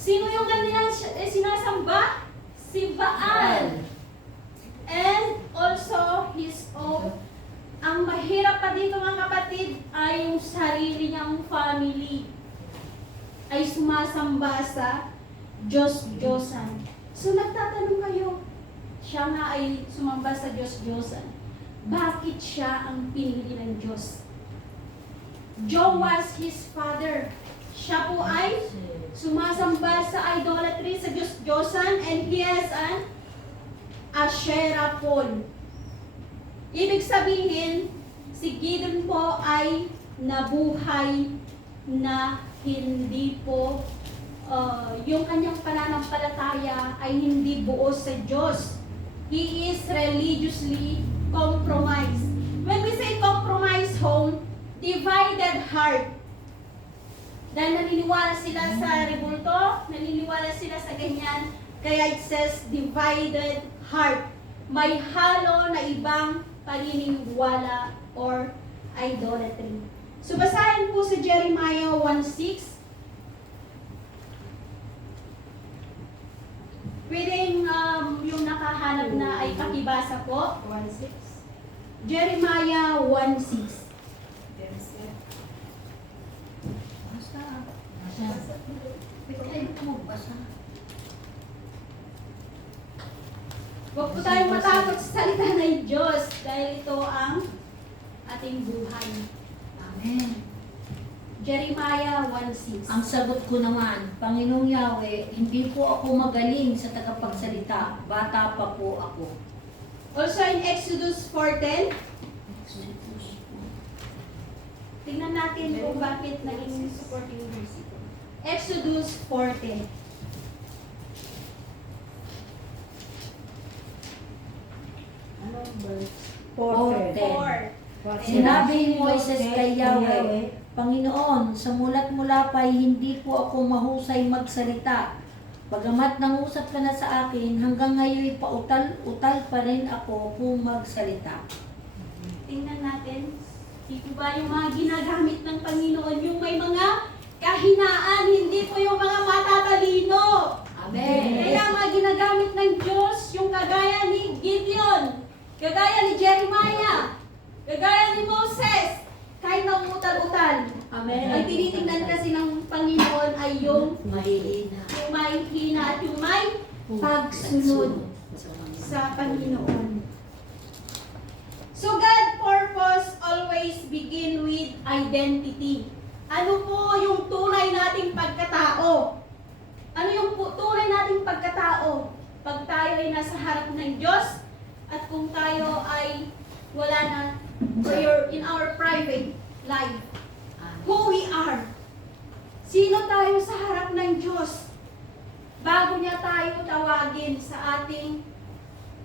Sino yung kanilang sinasamba? Si Baal. And also his own. Ang mahirap pa dito mga kapatid ay yung sarili niyang family ay sumasamba sa Diyos-Diyosan. So nagtatanong kayo, siya nga ay sumamba sa Diyos-Diyosan. Bakit siya ang pinili ng Diyos? Joe was his father. Siya po ay sumasamba sa idolatry sa Diyos-Diyosan, and he has an Asherah pole. Ibig sabihin, si Gideon po ay nabuhay na hindi po yung kanyang pananampalataya ay hindi buo sa Diyos. He is religiously compromised. When we say compromised home, divided heart. Dahil naniniwala sila sa rebulto, naniniwala sila sa ganyan, kaya it says divided heart. May halo na ibang paniniwala or idolatry. So basahin po sa Jeremiah 1:6. Pwedeng yung nakahanap na ay pakibasa po. 1:6. Jeremiah 1:6. Huwag po tayong matakot sa salita ng Diyos dahil ito ang ating buhay. Amen. Jeremiah 1:6. Ang sagot ko naman, Panginoong Yahweh, hindi po ako magaling sa tagapagsalita. Bata pa po ako. Also in Exodus 4:10, tingnan natin kung bakit naging supporting verse ito. Exodus 4:10. Anong verse? 4:10. 4. Sinabi ni Moises kay Yahweh, Panginoon, sa mulat mula pa'y hindi po ako mahusay magsalita. Bagamat nangusap ka na sa akin, hanggang ngayon pautal-utal pa rin ako kung magsalita. Tingnan natin, dito ba yung mga ginagamit ng Panginoon, yung may mga kahinaan, hindi po yung mga matatalino. Amen. Kaya mga ginagamit ng Diyos, yung kagaya ni Gideon, kagaya ni Jeremiah, kagaya ni Moses, kahit na umutal-utal. Amen. Ang tinitingnan kasi ng Panginoon ay yung Mahihina. may hina at yung may pagsunod sa Panginoon. So God purpose always begin with identity. Ano po yung tunay nating pagkatao? Ano yung tunay nating pagkatao? Pag tayo ay nasa harap ng Diyos at kung tayo ay wala na in our private life. Who we are. Sino tayo sa harap ng Diyos? Bago niya tayo tawagin sa ating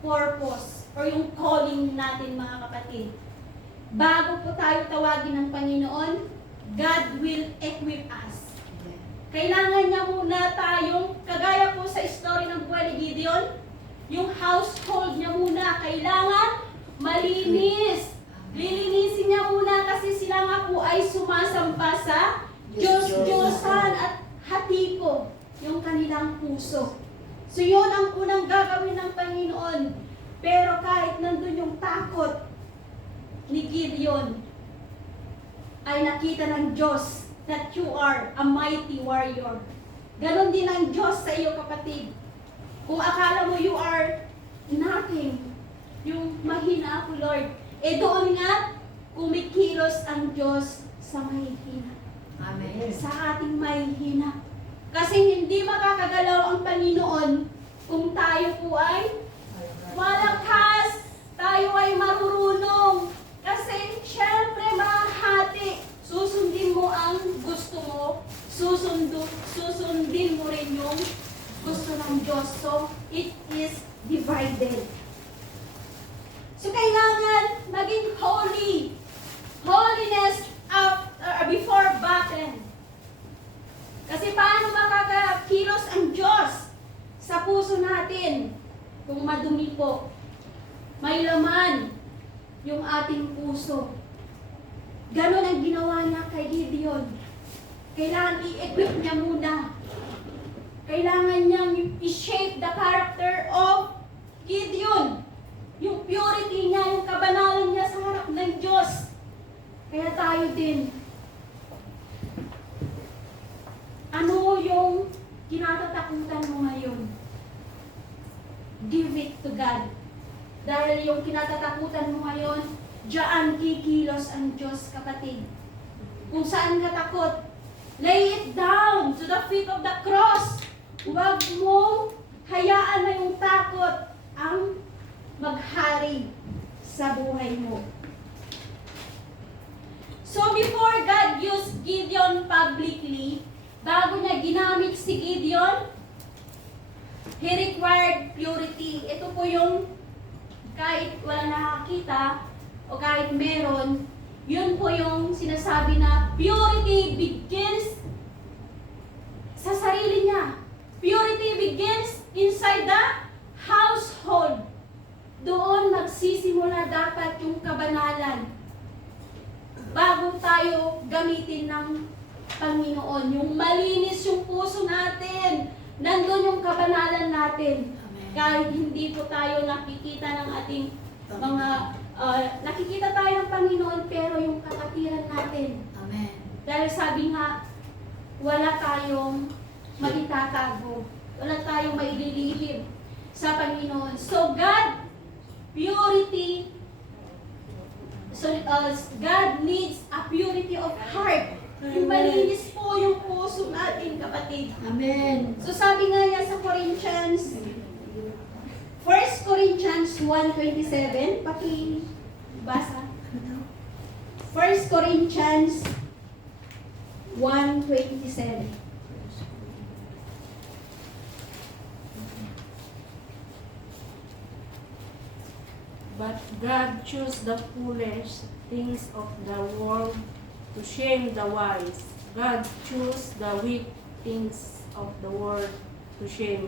purpose or yung calling natin mga kapatid. Bago po tayo tawagin ng Panginoon, God will equip us. Kailangan niya muna tayong, kagaya po sa story ng buhay ni Gideon, yung household niya muna kailangan malinis. Lilinisin niya muna kasi sila nga po ay sumasampa sa Diyos-Diyosan at hatipo yung kanilang puso. So yun ang unang gagawin ng Panginoon. Pero kahit nandun yung takot ni Gideon, ay nakita ng Diyos that you are a mighty warrior. Ganon din ang Diyos sa iyo kapatid. Kung akala mo you are nothing, yung mahina ako Lord, doon nga kumikilos ang Diyos sa mahihina. Amen. Sa ating mahihina. Kasi hindi makakagalaw ang Panginoon kung tayo po ay malakas, tayo ay marurunong. Kasi syempre mahati, susundin mo ang gusto mo, susundin mo rin yung gusto ng Diyos. So, it is divided. So, kailangan maging holy. Holiness before battle. Kasi paano makakakilos ang Diyos sa puso natin kung madumi po? May laman yung ating puso. Ganon ang ginawa niya kay Gideon. Kailangan i-equip niya muna. Kailangan niyang i-shape the character of Gideon. Yung purity niya, yung kabanalan niya sa harap ng Diyos. Kaya tayo din. Ano yung kinatatakutan mo ngayon? Give it to God. Dahil yung kinatatakutan mo ngayon, diyan kikilos ang Diyos, kapatid. Kung saan ka takot, lay it down to the feet of the cross. Huwag mong hayaan na yung takot ang maghari sa buhay mo. So before God used Gideon publicly, bago niya ginamit si Gideon, he required purity. Ito po yung kahit wala nakakita o kahit meron, yun po yung sinasabi na purity begins sa sarili niya. Purity begins inside the household. Doon magsisimula dapat yung kabanalan. Bago bago tayo gamitin ng Panginoon. Yung malinis yung puso natin. Nandun yung kabanalan natin. Amen. Kahit hindi po tayo nakikita ng ating mga, nakikita tayo ng Panginoon, pero yung kapatiran natin. Amen. Dahil sabi nga, wala tayong maitatago. Wala tayong maililihim sa Panginoon. So God, purity, God needs a purity of heart. Yung malinis po yung puso natin, kapatid. Amen. So sabi nga niya sa Corinthians, 1 Corinthians 1:27, pakibasa. 1 Corinthians 1:27. But God chose the foolish things of the world to shame the wise. God chose the weak things of the world to shame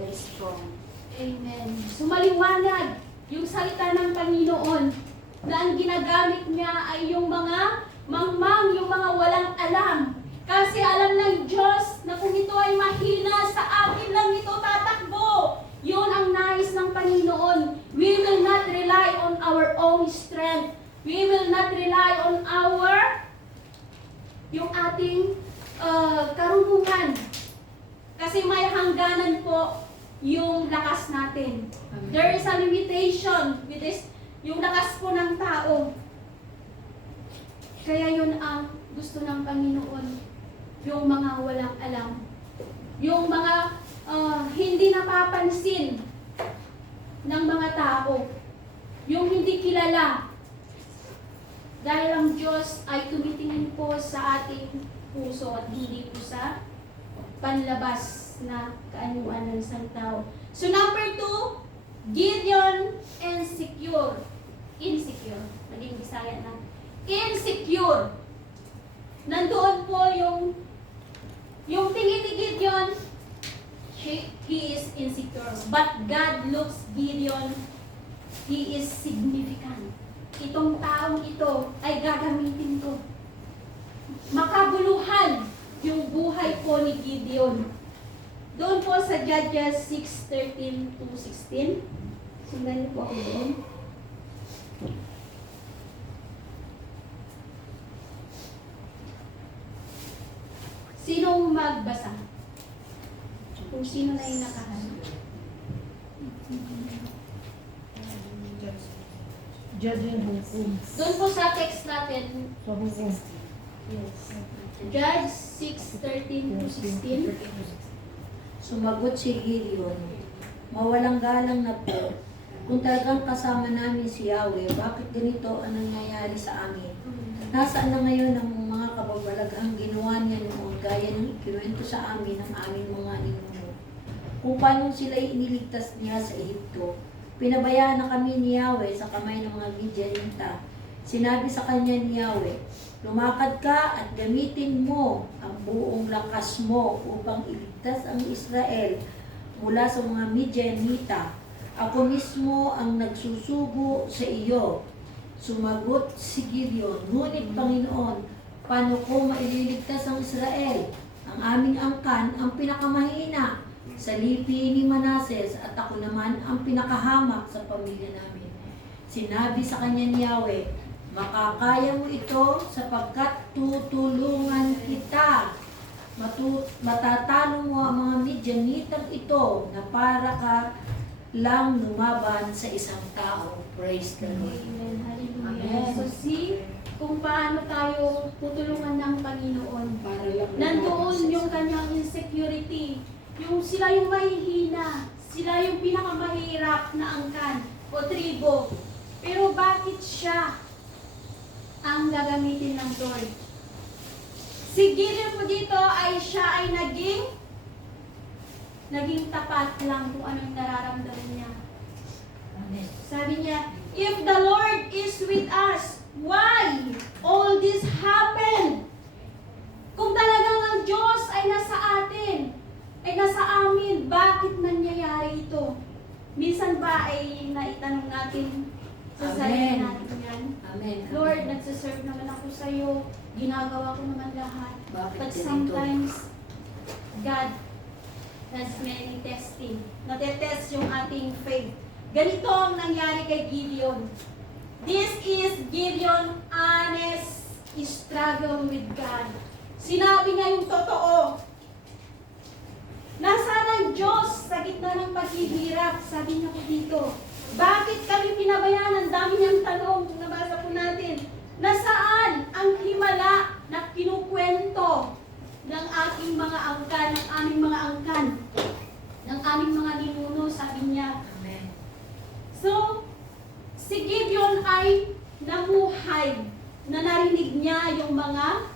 the strong. Amen. So maliwanag yung salita ng Panginoon na ang ginagamit niya ay yung mga mangmang, yung mga walang alam. Kasi alam ng Diyos na kung ito ay mahina, sa akin lang ito tatakbo. Yun ang nais ng Panginoon. We will not rely on our own strength. We will not rely on yung ating karunungan. Kasi may hangganan po yung lakas natin. There is a limitation with this, yung lakas po ng tao. Kaya yun ang gusto ng Panginoon. Yung mga walang alam. Yung mga hindi napapansin ng mga tao. Yung hindi kilala. Dahil ang Diyos ay tumitingin po sa ating puso at hindi po sa panlabas na kaanyuan ng isang tao. So number 2, Gideon insecure. Insecure. Naging Bisaya na. Insecure. Nandoon po yung tingin ni Gideon, he is insecure. But God looks Gideon, he is significant. Itong taong ito ay gagamitin ko. Makabuluhan yung buhay po ni Gideon. Doon po sa Judges 6:13-16. Sundan niyo po ako doon. Sinong magbasa? Kung sino na yung nakahanap. Judging hukum. Doon po sa text natin, Sa hukum. yes. Judge 6:13-16. Sumagot si Gideon, mawalang galang na po. Kung talagang kasama namin si Yahweh, bakit ganito ang nangyayari sa amin? Nasaan na ngayon ang mga kababalaghang ginawa niya noon gaya ng ikinuwento sa amin ng aming mga ninuno? Kung paano sila iniligtas niya sa Ehipto, pinabayaan na kami ni Yahweh sa kamay ng mga Midianita. Sinabi sa kanya ni Yahweh, lumakad ka at gamitin mo ang buong lakas mo upang iligtas ang Israel mula sa mga Midianita. Ako mismo ang nagsusugo sa iyo. Sumagot si Gideon, ngunit Panginoon, paano ko maililigtas ang Israel? Ang aming angkan ang pinakamahina sa lipi ni Manases at ako naman ang pinakahamak sa pamilya namin. Sinabi sa kanya ni Yahweh, makakaya mo ito sapagkat tutulungan kita. Matatalo mo ang mga Midianitang ito na para ka lang lumaban sa isang tao. Praise the Lord. Amen. Hallelujah. Amen. So see, kung paano tayo tutulungan ng Panginoon. Para lang Nandoon yung kanyang insecurity. Yung sila yung mahihina. Sila yung pinakamahirap na angkan o tribo. Pero bakit siya ang gagamitin ng Lord? Si Gideon po dito ay siya ay naging tapat lang kung anong nararamdaman niya. Amen. Sabi niya, if the Lord is with us, why all this happened? Kung talagang ang Diyos ay nasa atin, ay nasa amin, bakit nangyayari ito? Minsan ba ay naitanong natin Sasayin natin yan. Amen. Lord, nagsaserve naman ako sa iyo. Ginagawa ko naman lahat. Bakit But ganito? sometimes, God has many testing. Natetest yung ating faith. Ganito ang nangyari kay Gideon. This is Gideon honest struggle with God. Sinabi niya yung totoo. Nasaan ang Diyos sa gitna ng paghihirap? Sabi niya po dito. Bakit kami pinabayaan? Ang dami niyang tanong. Nabasa po natin. Nasaan ang himala na kinukwento ng aking mga angkan, ng aming mga angkan, ng aming mga ninuno, sabi niya. Amen. So, si Gideon ay namuhay na narinig niya yung mga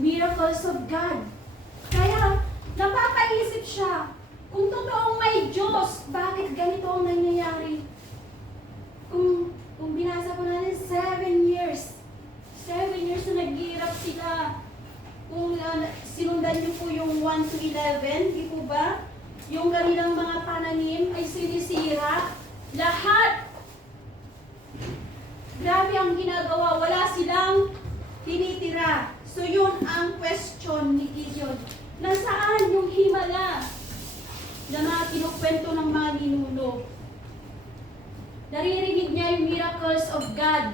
miracles of God. Kaya, napapaisip siya, kung totoong may Diyos, bakit ganito ang nangyayari? Kung binasa ko natin, 7 years. 7 years na naghihirap sila. Kung sinundan niyo po yung 1 to 11, di po ba? Yung kanilang mga pananim ay sinisira. Lahat. Grabe ang ginagawa. Wala silang tinitira. So yun ang question ni Gideon. Nasaan yung himala na mga kinukwento ng mga ninuno? Naririnig niya yung miracles of God.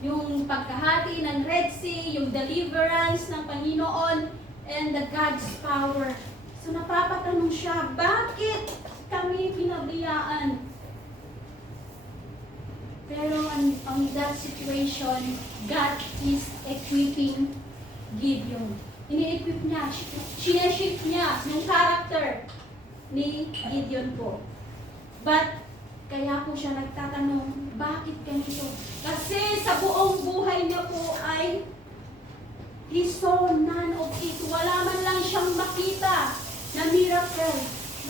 Yung pagkahati ng Red Sea, yung deliverance ng Panginoon, and the God's power. So napapatanong siya, bakit kami pinabayaan? Pero on that situation, God is equipping Gideon. Ini-equip niya, sineship niya yung character ni Gideon po. But, kaya po siya nagtatanong, bakit ganito? Kasi sa buong buhay niya po ay he saw none of it. Wala man lang siyang makita na miracle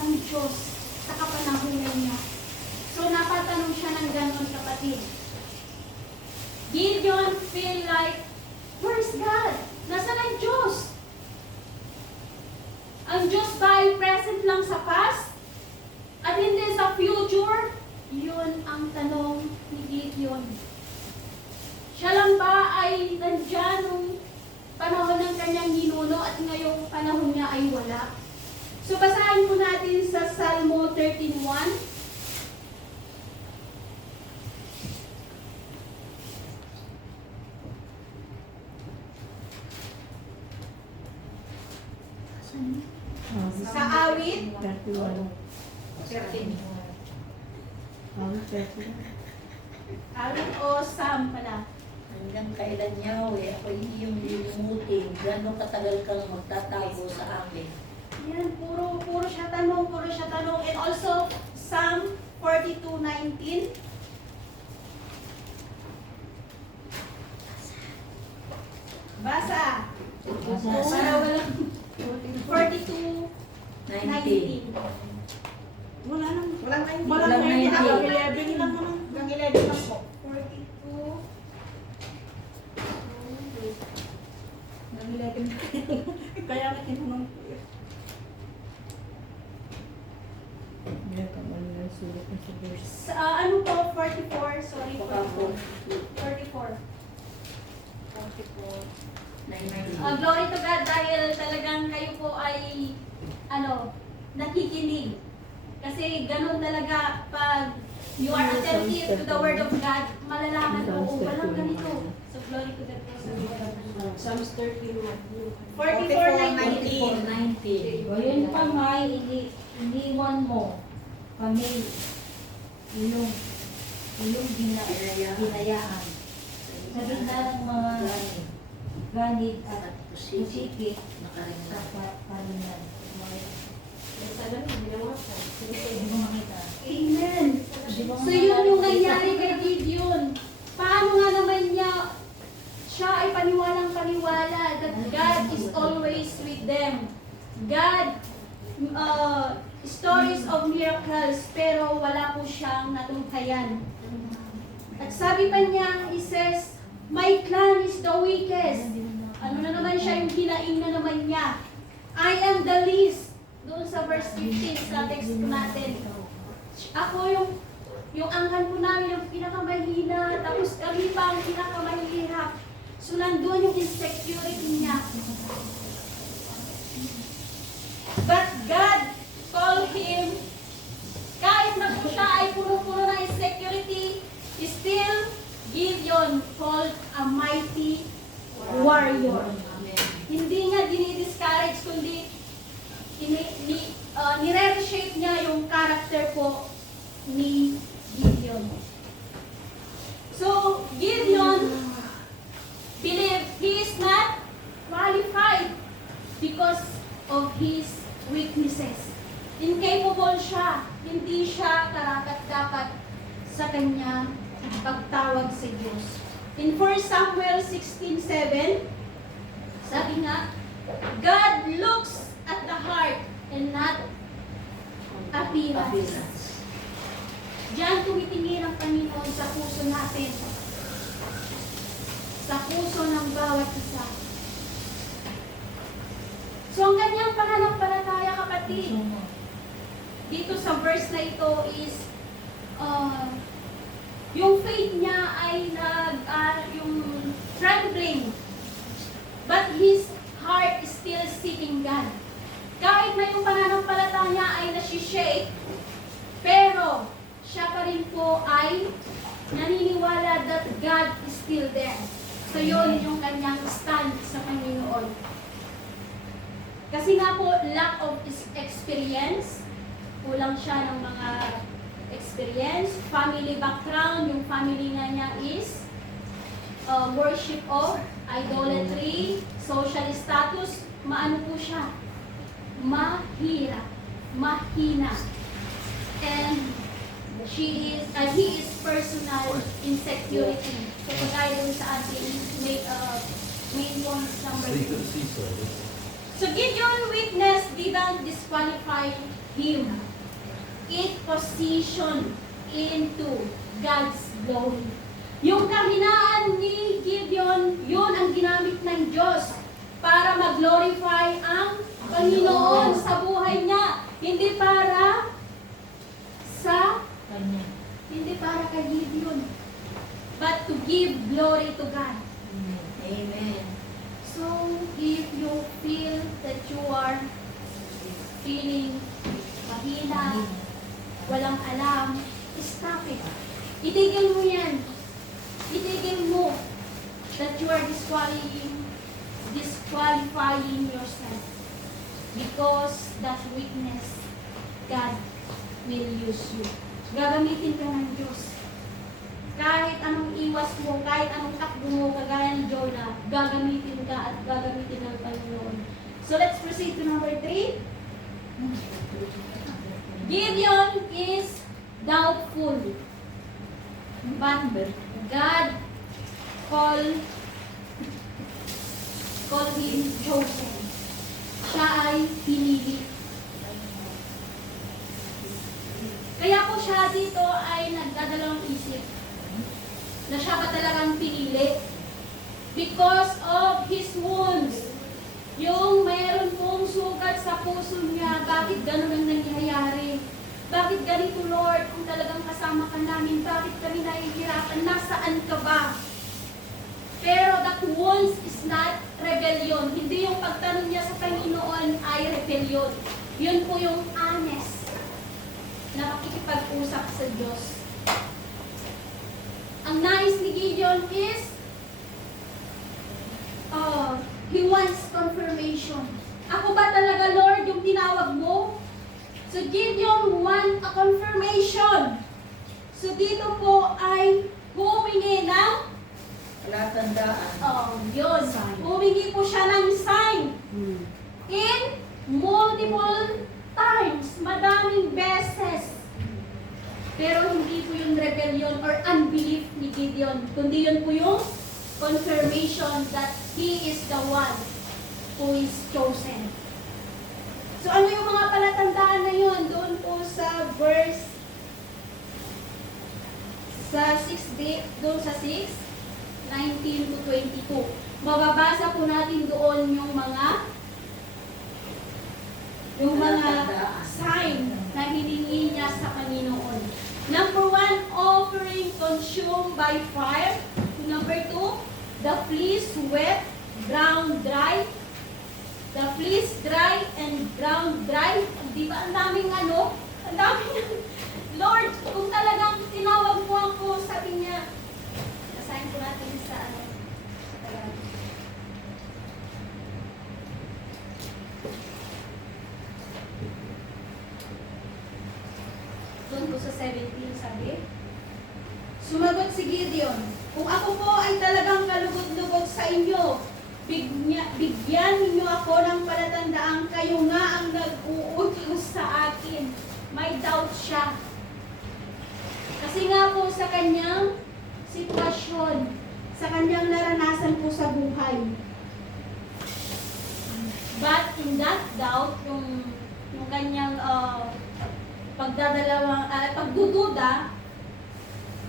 ng Diyos sa kapanahunan niya. So napatanong siya ng ganon, kapatid. Gideon feel like, where's God? Nasaan ang Diyos? Ang Diyos ba ay present lang sa past? At hindi sa future? Yun ang tanong ni Gideon. Siya lang ba ay nandyan nung panahon ng kanyang ninuno at ngayong panahon niya ay wala? So basahin po natin sa Salmo 13:1. Sa awit, awit o Psalm pala. Hanggang kailan Yahweh, ako iyong lilimutin, gano'ng katagal kang magtatago sa akin. Yan, puro siya tanong, And also, Psalm 42:19. Basa. Para walang 42:19. Wala nang, Walang Walang 90. 90. 11 lang naman. Hanggang 11 lang po. 42. Kaya nga tinanong ko eh. Sa, ano po, 44, sorry po. Baka po, 44. 90. Glory to God dahil talagang kayo po ay nakikinig. Kasi ganun talaga pag you are attentive to the Word of God, malalaman mo, walang ganito. So glory to God po sa Lord. Psalms 31. 44:19. 90. Ngayon pa may iniwan mo kami iyong binayaan. Sa gitna ng mga ganit at pusikit sa Nakaringlan. palinan. Hindi mo makita. Amen. So yun yung nangyari kay Gideon. Paano nga naman siya ay paniwalang-paniwala that God is always with them. God, stories of miracles, pero wala po siyang natunghayan. At sabi pa niya, he says, my clan is the weakest. Ano na naman siya, yung hinaing na naman niya. I am the least. Doon sa verse 15 sa text natin. Ako yung Yung angkan po namin yung pinakamahina, tapos kami pa ang pinakamahirap. So nandun yung insecurity niya. But God called him, kahit na po siya ay puno-puno ng insecurity, still Gideon called a mighty warrior. Hindi niya dinidiscourage, kundi nire-reshape niya yung character po ni Gideon. So, Gideon believed he is not qualified because of his weaknesses. Incapable siya. Hindi siya karapat-dapat sa kanyang pagtawag sa Diyos. In 1 Samuel 16:7, sabi nga, God looks at the heart and not appearance. Diyan tumitingin ang Panginoon sa puso natin. Sa puso ng bawat isa. So ang kanyang pananampalataya, kapatid, dito sa verse na ito is, yung faith niya ay yung trembling. But his heart is still seeking God. Kahit na yung pananampalataya niya ay nasi-shake, pero siya pa rin po ay naniniwala that God is still there. So yun yung kanyang stand sa Panginoon. Kasi nga po, lack of experience, kulang siya ng mga experience, family background, yung family nga niya is worship of idolatry, social status, maano po siya? Mahina. And he is personal insecurity. So kagaya dun sa ating main points number 3. So Gideon's weakness didn't disqualify him. It positioned into God's glory. Yung kahinaan ni Gideon, yun ang ginamit ng Diyos para mag-glorify ang Panginoon sa buhay niya. Hindi para kay Gideon, but to give glory to God. Amen. So, if you feel that you are feeling mahina, walang alam, stop it. Itigil mo yan. Itigil mo that you are disqualifying yourself. Because that weakness, God will use you. Gagamitin ka ng Diyos. Kahit anong iwas mo, kahit anong takbo mo, kagaya ni Jonah, gagamitin ka at gagamitin ng Panginoon. So let's proceed to number 3. Gideon is doubtful, but God called him chosen. Siya ay pinili. Kaya po siya dito ay nagdadalawang isip na siya ba talagang pinili? Because of his wounds. Yung mayroon pong sugat sa puso niya, bakit ganun ang nangyayari? Bakit ganito, Lord, kung talagang kasama ka namin, bakit kami nahihirapan? Nasaan ka ba? Pero that wounds is not rebellion. Hindi yung pagtanong niya sa Panginoon ay rebellion. Yun po yung honest na makikipag-usap sa Diyos. Ang nais ni Gideon is he wants confirmation. Ako ba talaga, Lord, yung tinawag mo? So Gideon want a confirmation. So dito po ay humingi ng yun. Humingi po siya ng sign. In multiple times, madaming beses. Pero hindi po yung rebellion or unbelief ni Gideon, kundi yun po yung confirmation that he is the one who is chosen. So ano yung mga palatandaan na yun? Doon po sa verse doon sa 6, 19 to 22. Mababasa po natin doon yung mga sign na hiningi niya sa Panginoon. Number 1, by fire. Number 2, the fleece wet, ground dry. The fleece dry and ground dry. Di ba ang daming ano? Ang daming Lord, kung talagang tinawag mo ako, sabi niya, nasahin ko natin sa ano, sa Tagalog. Doon ko sa 17 sabi, sumagot si Gideon, kung ako po ay talagang kalugod-lugod sa inyo, bigyan ninyo ako ng palatandaang kayo nga ang nag-uutos sa akin. May doubt siya. Kasi nga po sa kanyang sitwasyon, sa kanyang naranasan po sa buhay. But in that doubt, yung kanyang pagdududa,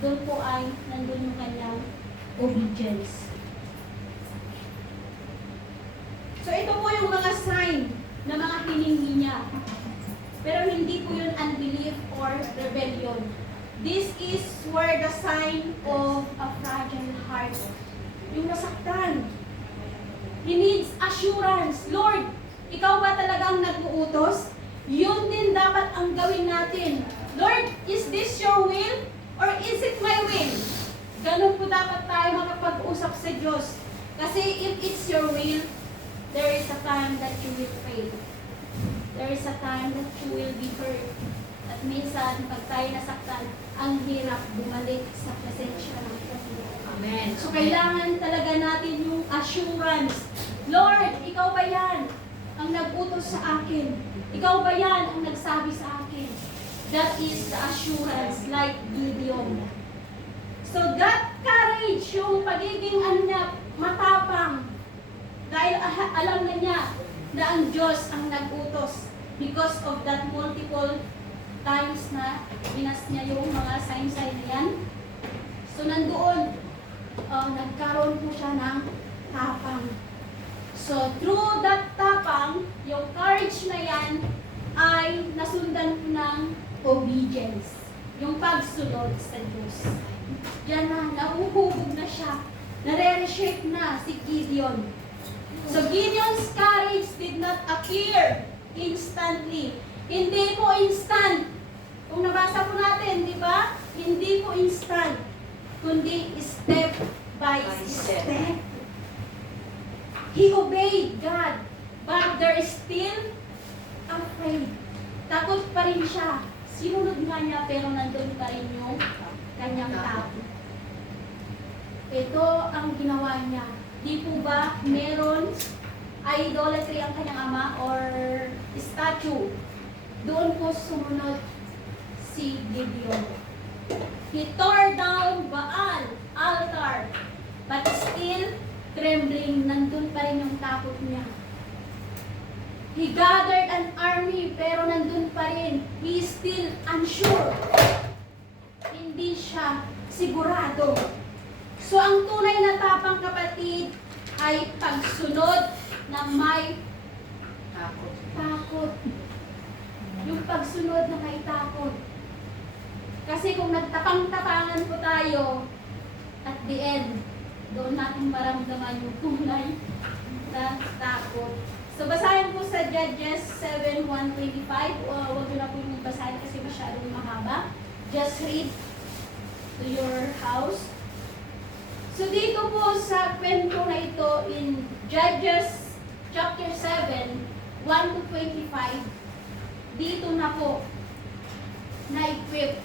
doon po ay nandun yung kanyang obedience. So ito po yung mga sign na mga hiningi niya. Pero hindi po yun unbelief or rebellion. This is where the sign of a fragile heart. Yung nasaktan. He needs assurance. Lord, ikaw ba talagang nag-uutos? Yun din dapat ang gawin natin. Lord, is this your will? Or is it my will? Ganun po dapat tayo makapag-usap sa Diyos. Kasi if it's your will, there is a time that you will fail. There is a time that you will be hurt. At minsan, pag tayo nasaktan, ang hirap bumalik sa presensya ng Panginoon. Amen. So, kailangan talaga natin yung assurance. Lord, ikaw ba yan ang nag-utos sa akin? Ikaw ba yan ang nagsabi sa akin? That is the assurance like Gideon. So, that courage, yung pagiging matapang, dahil alam na niya na ang Diyos ang nag-utos because of that multiple times na binas niya yung mga sign-sign na yan. So, nandoon, nagkaroon po siya ng tapang. So, through that tapang, yung courage na yan ay nasundan po ng obedience. Yung pagsunod sa Diyos. Yan na, nahuhubog na siya. Nare-reshape na si Gideon. So, Gideon's courage did not appear instantly. Hindi po instant. Kung nabasa po natin, di ba? Hindi po instant. Kundi step by step. He obeyed God, but there is still afraid. Takot pa rin siya. Sinunod nga niya, pero nandun pa rin yung kanyang takot. Ito ang ginawa niya. Di po ba meron idolatry ang kanyang ama or statue? Doon po sumunod si Gideon. He tore down Baal altar, but still trembling, nandun pa rin yung takot niya. He gathered an army, pero nandun pa rin. He is still unsure. Hindi siya sigurado. So, ang tunay na tapang kapatid ay pagsunod na may takot. Yung pagsunod na may takot. Kasi kung nagtapang-tapangan po tayo, at the end, doon natin maramdaman yung tunay na takot. So, basahin po sa Judges 7:1-25. Huwag nyo na po yung basahin kasi masyadong mahaba. Just read to your house. So, dito po sa kwento na ito in Judges chapter 7:1-25, dito na po na-equip.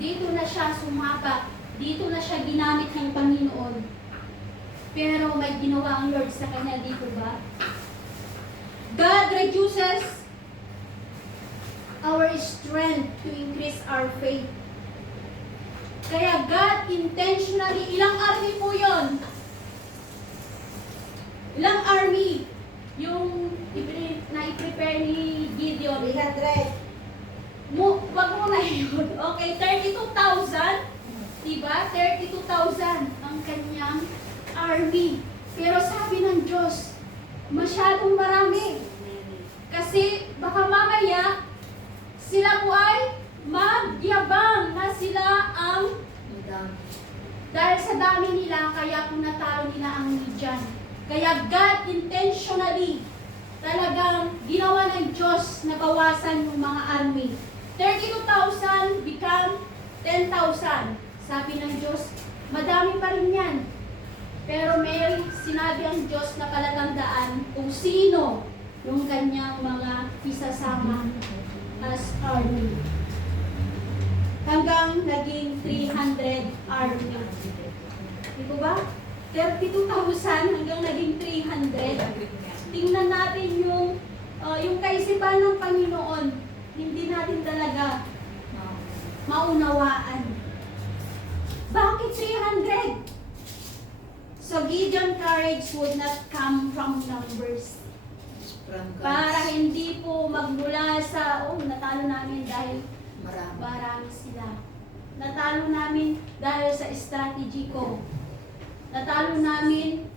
Dito na siya sumabak. Dito na siya ginamit ng Panginoon. Pero may ginawa ang Lord sa kanya dito ba? God reduces our strength to increase our faith. Kaya God intentionally, ilang army po yun? Ilang army? Yung na-prepare ni Gideon. 300. Wag mo na yun. Okay, 32,000. Diba? 32,000 ang kanyang army. Pero sabi ng Diyos, masyadong marami. Kasi baka mamaya, sila po ay magyabang na sila ang Dahil sa dami nila, kaya kung natalo nila ang Midian. Kaya God intentionally talagang ginawa ng Diyos na bawasan yung mga army. 32,000 become 10,000. Sabi ng Diyos, madami pa rin yan. Pero may sinabi ang Diyos na palatandaan kung sino yung kanyang mga isasama as army. Hanggang naging 300 army. Di ba ba? 32,000 hanggang naging 300. Tingnan natin yung kaisipan ng Panginoon. Hindi natin talaga maunawaan. Bakit 300? So Gideon's courage would not come from numbers. Para hindi po magmula sa, natalo namin dahil marami sila. Natalo namin dahil sa strategy ko. Natalo namin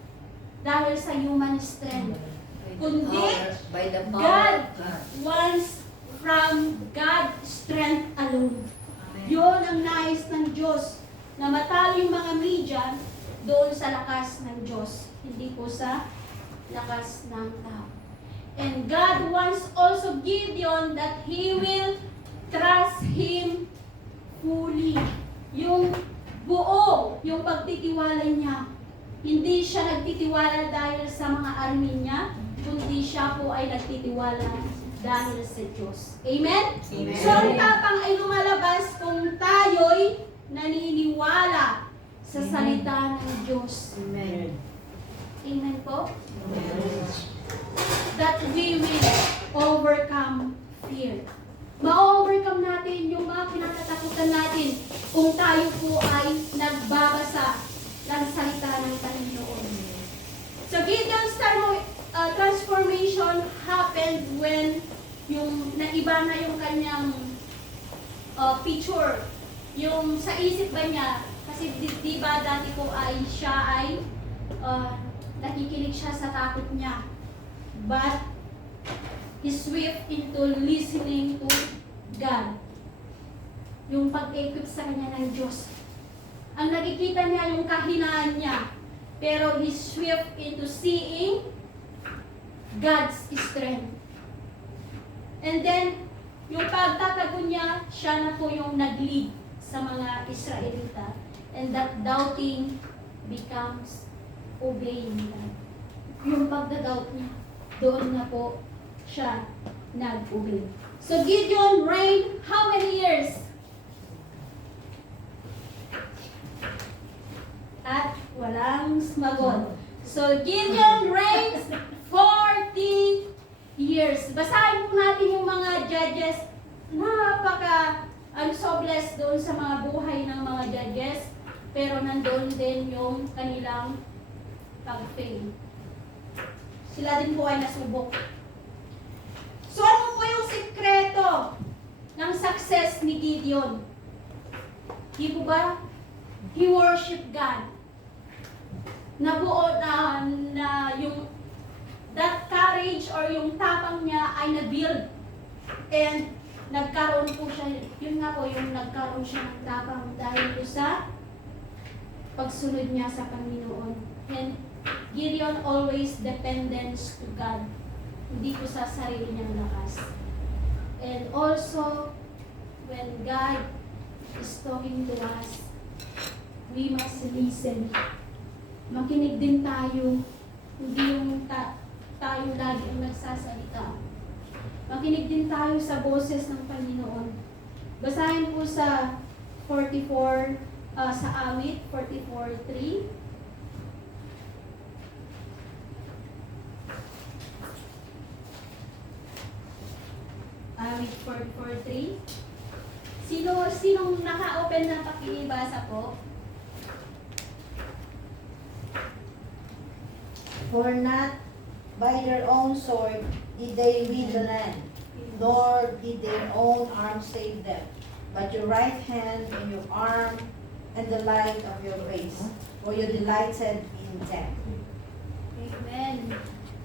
dahil sa human strength. Kundi, by the power God of God. wants from God's strength alone. Yun ang nais ng Diyos, na matalo yung mga Midian doon sa lakas ng Diyos, hindi po sa lakas ng tao. And God wants also Gideon that he will trust Him fully. Yung buo, yung pagtitiwala niya. Hindi siya nagtitiwala dahil sa mga army niya, kundi siya po ay nagtitiwala dahil sa Diyos. Amen? Amen. So ang tapang ay lumalabas kung tayo'y naniniwala sa salita ng Diyos. Amen. Amen po? That we will overcome fear. Ma-overcome natin yung mga kinatatakutan natin kung tayo po ay nagbabasa ng salita ng Panginoon. So Gideon's transformation happened when yung naiba na yung kanyang picture. Yung sa isip ba niya, kasi di ba dati po ay siya ay nakikinig siya sa takot niya. But he swift into listening to God. Yung pag-equip sa kanya ng Diyos. Ang nakikita niya yung kahinaan niya. Pero he swift into seeing God's strength. And then, yung pagtatago niya, siya na po yung nag-lead sa mga Israelita. And that doubting becomes obeying God. Yung pagdadoubt niya, doon na po siya nag-obey. So Gideon reigned how many years? At walang sumagot. So Gideon reigns 40 years. Basahin po natin yung mga judges. So blessed doon sa mga buhay ng mga judges. Pero nandoon din yung kanilang pag-fail. Sila din po ay nasubok. So ano po yung sikreto ng success ni Gideon? Di po ba? He worshiped God. Nabuo na yung that courage or yung tapang niya ay na-build. And nagkaroon po siya, yun nga po yung nagkaroon siya ng tapang dahil po sa pagsunod niya sa Panginoon. And Gideon always dependence to God. Hindi po sa sarili niyang lakas. And also, when God is talking to us, we must listen. Makinig din tayo. Hindi yung tayo lagi ang nagsasalita. Makinig din tayo sa boses ng Panginoon. Basahin po sa 44, sa awit, 44:3. Awit 44:3. Sinong naka-open na pakibasa po? For not by their own sword did they win the land, nor did their own arm save them, but your right hand and your arm and the light of your grace, for you delighted in them. Amen.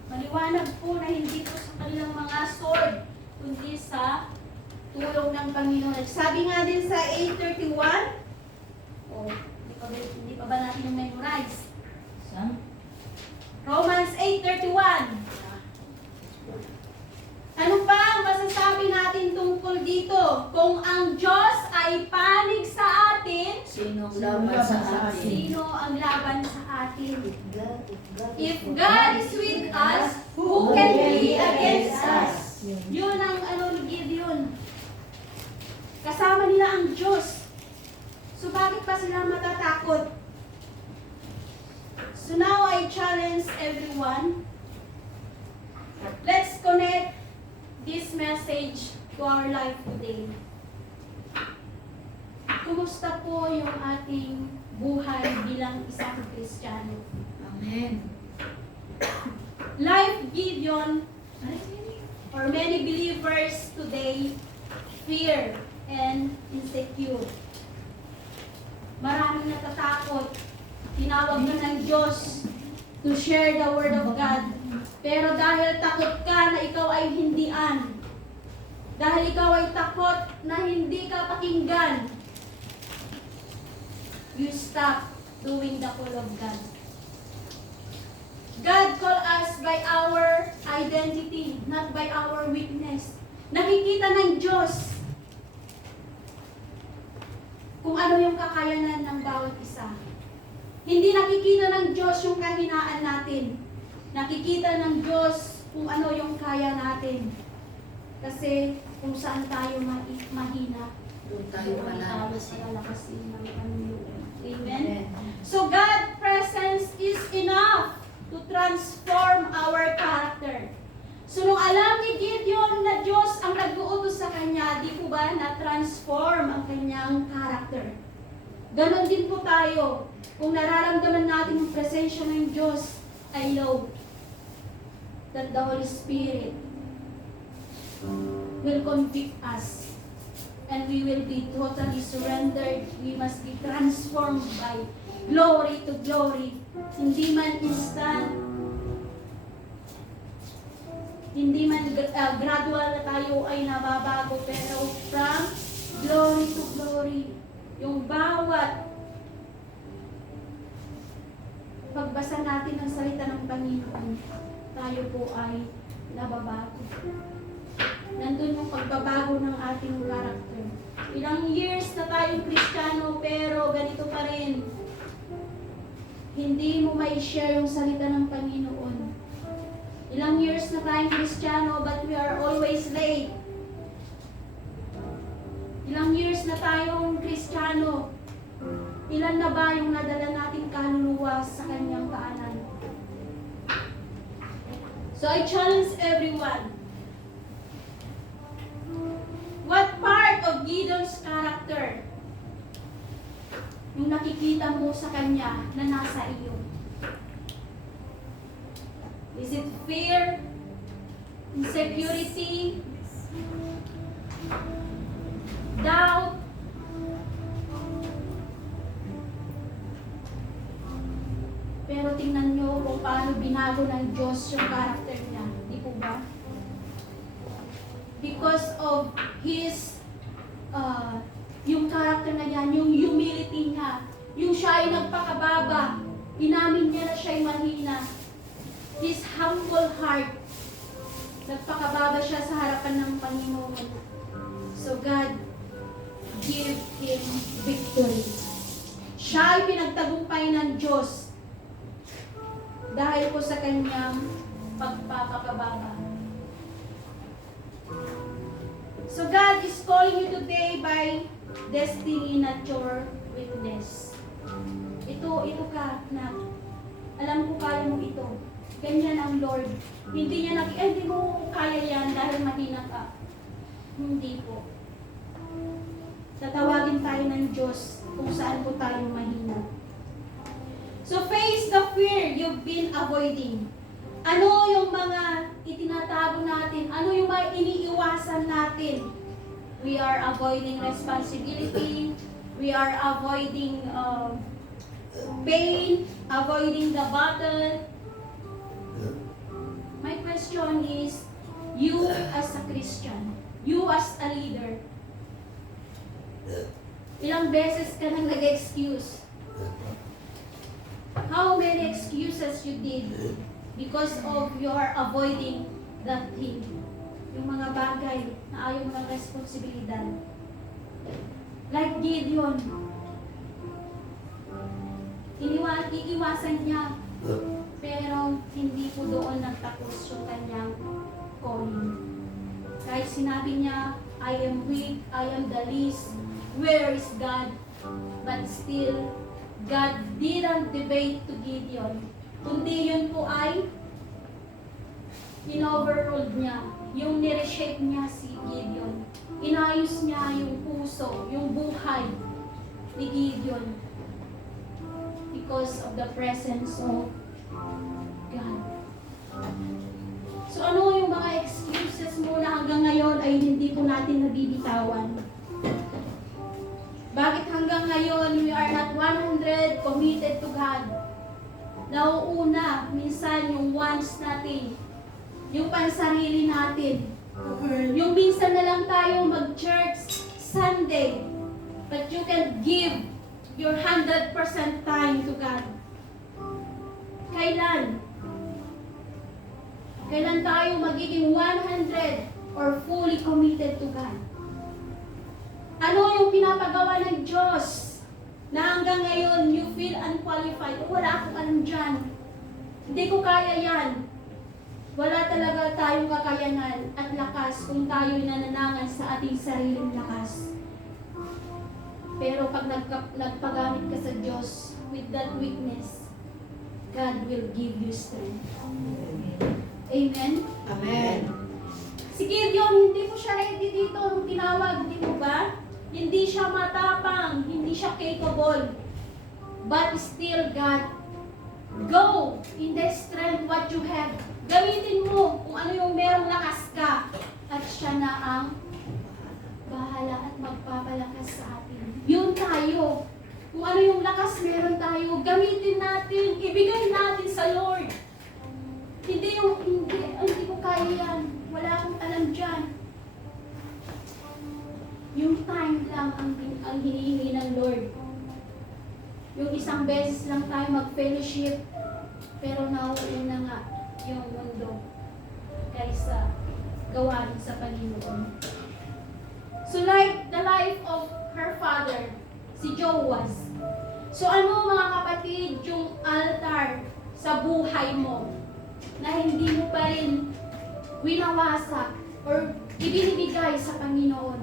Maliwanag po na hindi po sa kanilang mga sword, kundi sa tulong ng Panginoon. Sabi nga din sa 8:31, hindi pa Sino ang laban sa atin? Sino ang laban sa atin? God, If God is with us, who can be against us? Yun ang ni Gideon. Kasama nila ang Diyos. So bakit pa sila matatakot? So now I challenge everyone. Let's connect this message to our life today. Kumusta po yung ating buhay bilang isang Kristiyano? Amen. Like Gideon, or many believers today, fear and insecure. Maraming natatakot. Tinawag na ng Diyos to share the Word of God. Pero dahil takot ka na ikaw ay hindian, dahil ikaw ay takot na hindi ka pakinggan, you stop doing the call of God. God called us by our identity, not by our weakness. Nakikita ng Diyos kung ano yung kakayanan ng bawat isa. Hindi nakikita ng Diyos yung kahinaan natin. Nakikita ng Diyos kung ano yung kaya natin. Kasi kung saan tayo mahina, Doon tayo malalasin. palakasin ng Panginoon. Amen? So God's presence is enough to transform our character. So nung alam ni Gideon na Diyos ang nag-uutos sa kanya, di po ba na-transform ang kanyang character? Ganon din po tayo. Kung nararamdaman natin yung presensya ng Diyos, I know that the Holy Spirit will convict us and we will be totally surrendered. We must be transformed by glory to glory. Hindi man instant, hindi man gradual na tayo ay nababago, pero from glory to glory. Yung bawat pagbasa natin ng salita ng Panginoon, tayo po ay nababago. Nandun yung pagbabago ng ating character. Ilang years na tayong Kristiyano, pero ganito pa rin. Hindi mo may share yung salita ng Panginoon. Ilang years na tayong Kristiyano, but we are always late. Ilang years na tayong Kristiyano, ilan na ba yung nadala nating kaluluwa sa kanyang paanan? So I challenge everyone. What part of Gideon's character yung nakikita mo sa kanya na nasa iyo? Is it fear? Insecurity? Doubt? Pero tingnan nyo kung paano binago ng Diyos yung character niya. Di po ba? Because of His, yung character na yan, yung humility niya, yung siya ay nagpakababa, inamin niya na siya ay mahina. His humble heart, nagpakababa siya sa harapan ng Panginoon. So God give him victory. Siya ay pinagtagumpay ng Diyos dahil po sa kanyang pagpapakababa. So God is calling you today by destiny, not your weakness. Ito ka na alam ko kaya mo ito. Ganyan ang Lord. Hindi niya hindi mo kaya yan dahil mahina ka. Hindi po. Tatawagin tayo ng Diyos kung saan po tayo mahina. So face the fear you've been avoiding. Ano yung mga itinatago natin? Ano yung mga iniiwasan natin? We are avoiding responsibility. We are avoiding pain, avoiding the battle. My question is, you as a Christian, you as a leader, ilang beses ka nang nag-excuse? How many excuses you did because of your avoiding that thing? Yung mga bagay na ayaw mo ng responsibilidad. Like Gideon, Iiwasan niya. Pero hindi po doon nagtapos yung kanyang calling. Kahit sinabi niya, I am weak, I am the least, where is God? But still, God didn't debate to Gideon. Kundi yun po ay in-overruled niya. Yung nireshape niya si Gideon. Inayos niya yung puso, yung buhay ni Gideon. Because of the presence of God. So ano yung mga excuses mo na hanggang ngayon ay hindi po natin nabibitawan? Bakit hanggang ngayon we are not 100 committed to God? Nauuna, minsan yung wants natin, yung pansarili natin. Yung minsan na lang tayo mag-church Sunday, but you can give your 100% time to God. Kailan? Kailan tayo magiging 100 or fully committed to God? Ano yung pinapagawa ng Diyos na hanggang ngayon you feel unqualified? Wala akong alam dyan. Hindi ko kaya yan. Wala talaga tayong kakayanan at lakas kung tayo'y nananangan sa ating sariling lakas. Pero pag nagpagamit ka sa Diyos with that weakness, God will give you strength. Amen? Amen. Si Gideon, hindi mo siya ready dito nung tinawag, di mo ba? Hindi siya matapang, hindi siya capable. But still, God, go in the strength what you have. Gamitin mo kung ano yung merong lakas ka. At siya na ang bahala at magpapalakas sa atin. Yun tayo. Kung ano yung lakas meron tayo, gamitin natin, ibigay natin sa Lord. Hindi ko kaya yan. Wala akong alam dyan. Yung time lang ang hinihingi ng Lord. Yung isang beses lang tayo mag-fellowship, pero nauuna na nga yung mundo kaysa gawain sa Panginoon. So like the life of her father, si Joas. So ano mga kapatid, yung altar sa buhay mo na hindi mo pa rin winawasak or ibinibigay sa Panginoon?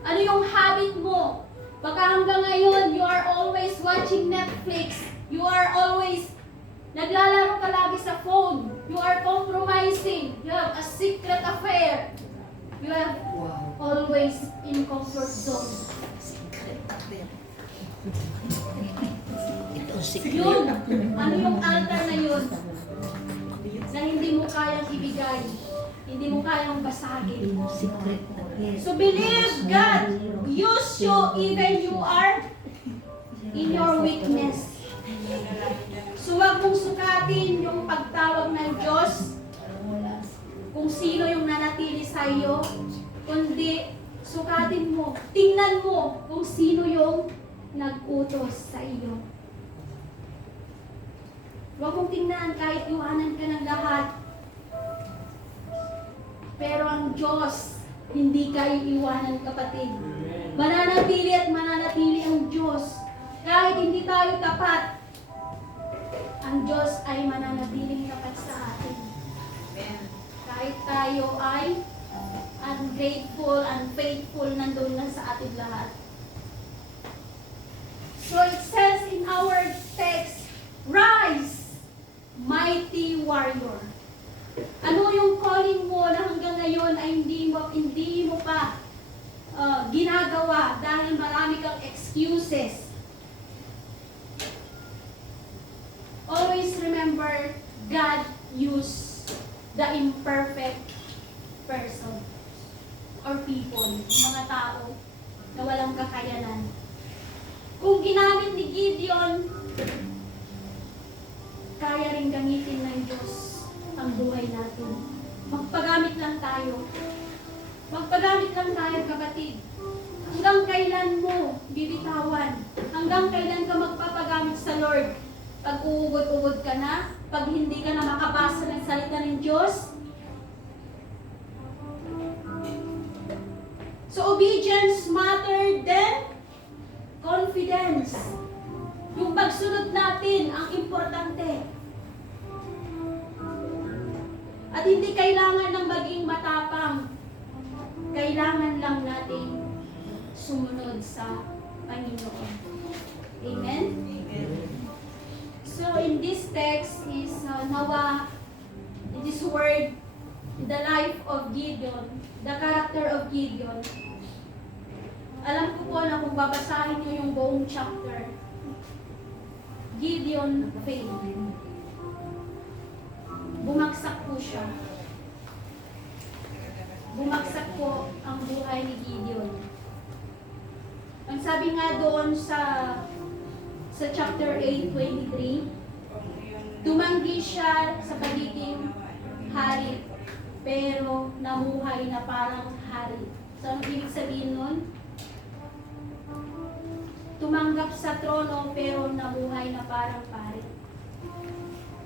Ano yung habit mo? Baka hanggang ngayon, you are always watching Netflix. You are always naglalaro ka lagi sa phone. You are compromising. You have a secret affair. You are always in comfort zone. Yun. Ano yung altar na yun? Na hindi mo kayang ibigay. Hindi mo kayang basagin. So believe God. Use you even you are in your weakness. So wag mong sukatin yung pagtawag ng Diyos kung sino yung nanatili sa iyo, kundi sukatin mo, tingnan mo kung sino yung nag-utos sa iyo. Huwag mong tingnan kahit iwanan ka ng lahat. Pero ang Diyos, hindi ka iiwanan, kapatid. Mananatili at mananatili ang Diyos. Kahit hindi tayo tapat, ang Diyos ay mananatiling tapat sa atin. Kahit tayo ay ungrateful, unfaithful, nandun lang sa atin lahat. So it says in our text, rise, mighty warrior. Ano yung calling mo na hanggang ngayon ay hindi mo pa ginagawa dahil marami kang excuses? Always remember, God used the imperfect person or people, mga tao na walang kakayanan. Kung ginamit ni Gideon, kaya rin gamitin ng Diyos ang buhay natin. Magpagamit lang tayo. Magpagamit lang tayo, kapatid. Hanggang kailan mo bibitawan? Hanggang kailan ka magpapagamit sa Lord? Pag uugod-ugod ka na? Pag hindi ka na makabasa ng salita ng Diyos? So obedience matter than confidence. Yung pagsunod natin ang importante. At hindi kailangan ng maging matapang. Kailangan lang natin sumunod sa Panginoon. Amen? So in this text is nawa, in this word, the life of Gideon, the character of Gideon. Alam ko po na kung babasahin niyo yung buong chapter, Gideon failed. Bumagsak po siya. Bumagsak po ang buhay ni Gideon. Ang sabi nga doon sa chapter 8:23, tumanggi siya sa pagiging hari, pero namuhay na parang hari. So, ano ibig sabihin nun? Tumanggap sa trono, pero namuhay na parang pari.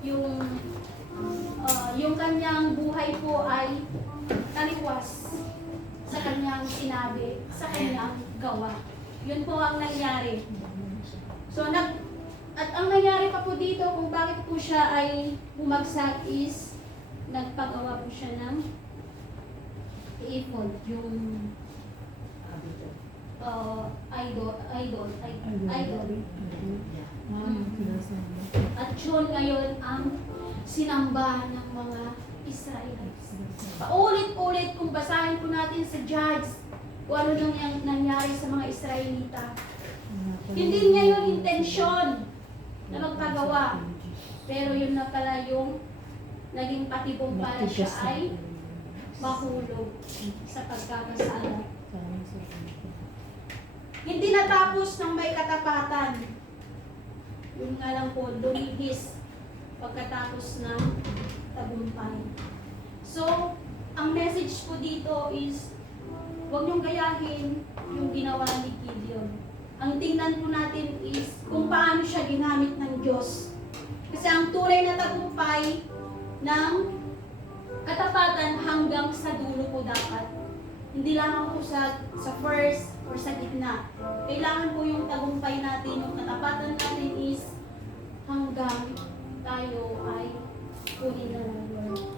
Yung kanyang buhay po ay taliwas sa kanyang sinabi, sa kanyang gawa. Yun po ang nangyari. So, at ang nangyari pa po dito kung bakit po siya ay bumagsak is nagpagawa po siya ng ephod, yung idol. At yun ngayon ang sinamba ng mga Israelites. Paulit-ulit kung basahin po natin sa Judges kung ano nang nangyari sa mga Israelita. Hindi niya yung intensyon na magpagawa. Pero yun na pala yung naging patibong para siya ay mahulog sa pagkakasala. Hindi natapos ng may katapatan. Yun nga lang po, lumihis pagkatapos ng tagumpay. So, ang message po dito is, huwag niyong gayahin yung ginawa ni Gideon. Ang tingnan po natin is kung paano siya ginamit ng Diyos. Kasi ang tunay na tagumpay ng katapatan hanggang sa dulo po dapat. Hindi lang po sa first or sa gitna. Kailangan po yung tagumpay natin, yung katapatan natin is hanggang tayo ay kunin na ng Lord.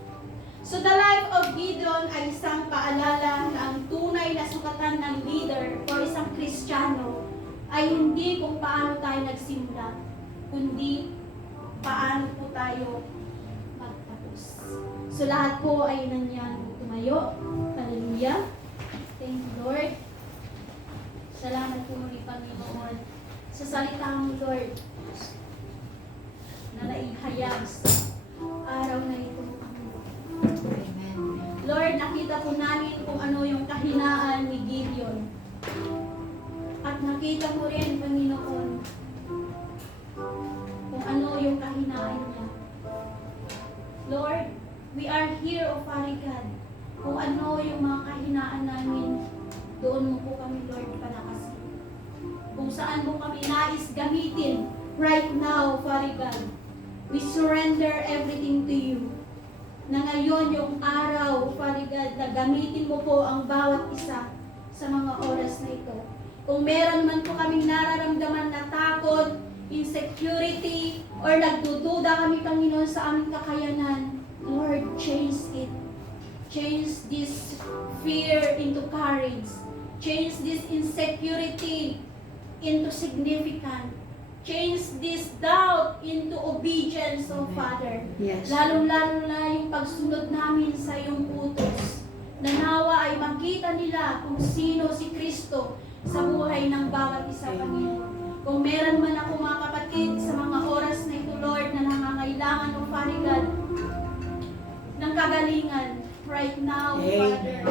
So the life of Gideon ay isang paalala na ang tunay na sukatan ng leader o isang Kristiyano ay hindi kung paano tayo nagsimula, kundi paano po tayo magtapos. So lahat po ay nandiyan tumayo. Hallelujah. Thank you, Lord. Salamat po muli, Panginoon, sa salita mo, Lord, na naihayag sa araw na ito. Amen. Lord, nakita po namin kung ano yung kahinaan ni Gideon. At nakita mo rin, Panginoon, kung ano yung kahinaan niya. Lord, we are here, O Father God. Kung ano yung mga kahinaan namin, doon mo po kami, Lord, palakasin. Kung saan mo kami nais gamitin right now, Father God. We surrender everything to you. Na ngayon yung araw, Father God, na gamitin mo po ang bawat isa sa mga oras na ito. Kung meron man po kaming nararamdaman na takot, insecurity, or nagdududa kami, Panginoon, sa aming kakayanan, Lord, change it. Change this fear into courage. Change this insecurity into significant. Change this doubt into obedience, O Father. Yes. Lalong-lalo na yung pagsunod namin sa iyong utos. Na nawa ay makita nila kung sino si Kristo sa buhay ng bawat isa, Panginoon. Kung meron man ako mga kapatid sa mga oras na ito, Lord, na nangangailangan, O Father God, ng kagalingan, right now, Father,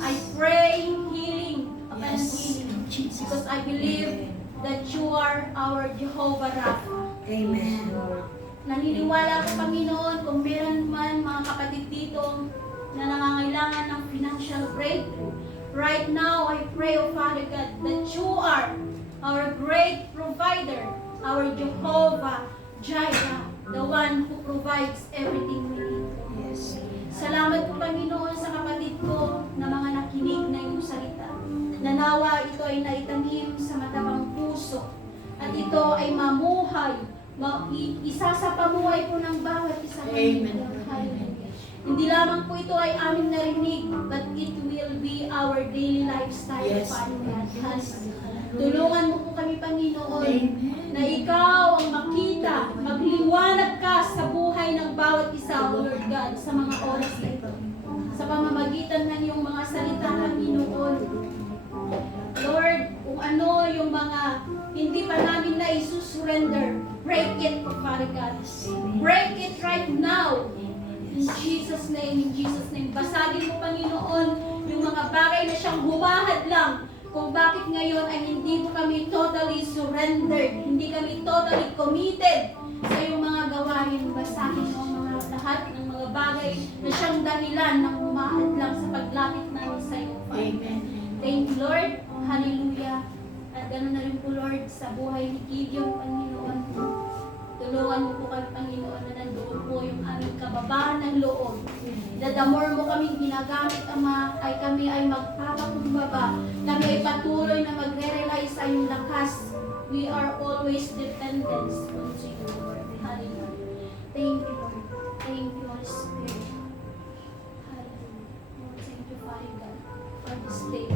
I pray healing upon healing. Because I believe that you are our Jehovah Rapha. Amen. Naniniwala ko, Panginoon, kung meron man mga kapatid dito na nangangailangan ng financial breakthrough, right now, I pray, O Father God, that you are our great provider, our Jehovah Jireh, the one who provides everything we need. Yes. Salamat po, Panginoon, sa kapatid ko na mga nakinig na iyong salita. Nanawa ito ay naitanim sa matabang puso at ito ay mamuhay buhay. Isa sa pamuhay po ng bawat isa. Amen. Hallelujah. Hindi lamang po ito ay aming narinig, but it will be our daily lifestyle, Yes. Father God. Hallelujah. Tulungan mo po kami, Panginoon, Amen. na ikaw ang makita, magliwanag ka sa buhay ng bawat isa, O Lord God, sa mga oras na ito. Sa pamamagitan ng iyong mga salita, Panginoon. Lord, kung ano yung mga hindi pa namin na isusurrender, break it, Father God. Break it right now. In Jesus' name, in Jesus' name. Basagin mo, Panginoon, yung mga bagay na siyang humahad lang kung bakit ngayon ay hindi mo kami totally surrendered, hindi kami totally committed sa iyong mga gawain. Basagin mo ang mga lahat ng mga bagay na siyang dahilan ng humahad lang sa paglapit namin sa iyo, Father. Amen. Thank you, Lord. Hallelujah. At ganoon na rin po, Lord, sa buhay ni Gideon, Panginoon. Tulungan mo po kami, Panginoon, na nandoon po yung aming kababaan ng loob. Na the more mo kaming ginagamit, Ama, ay kami ay magpapakumbaba. Kami ay patuloy na magre-rely sa iyong lakas. We are always dependent on you, Lord. Hallelujah. Thank you, Lord. Thank you, Holy Spirit. Hallelujah. Lord, thank you, Father God, for this day.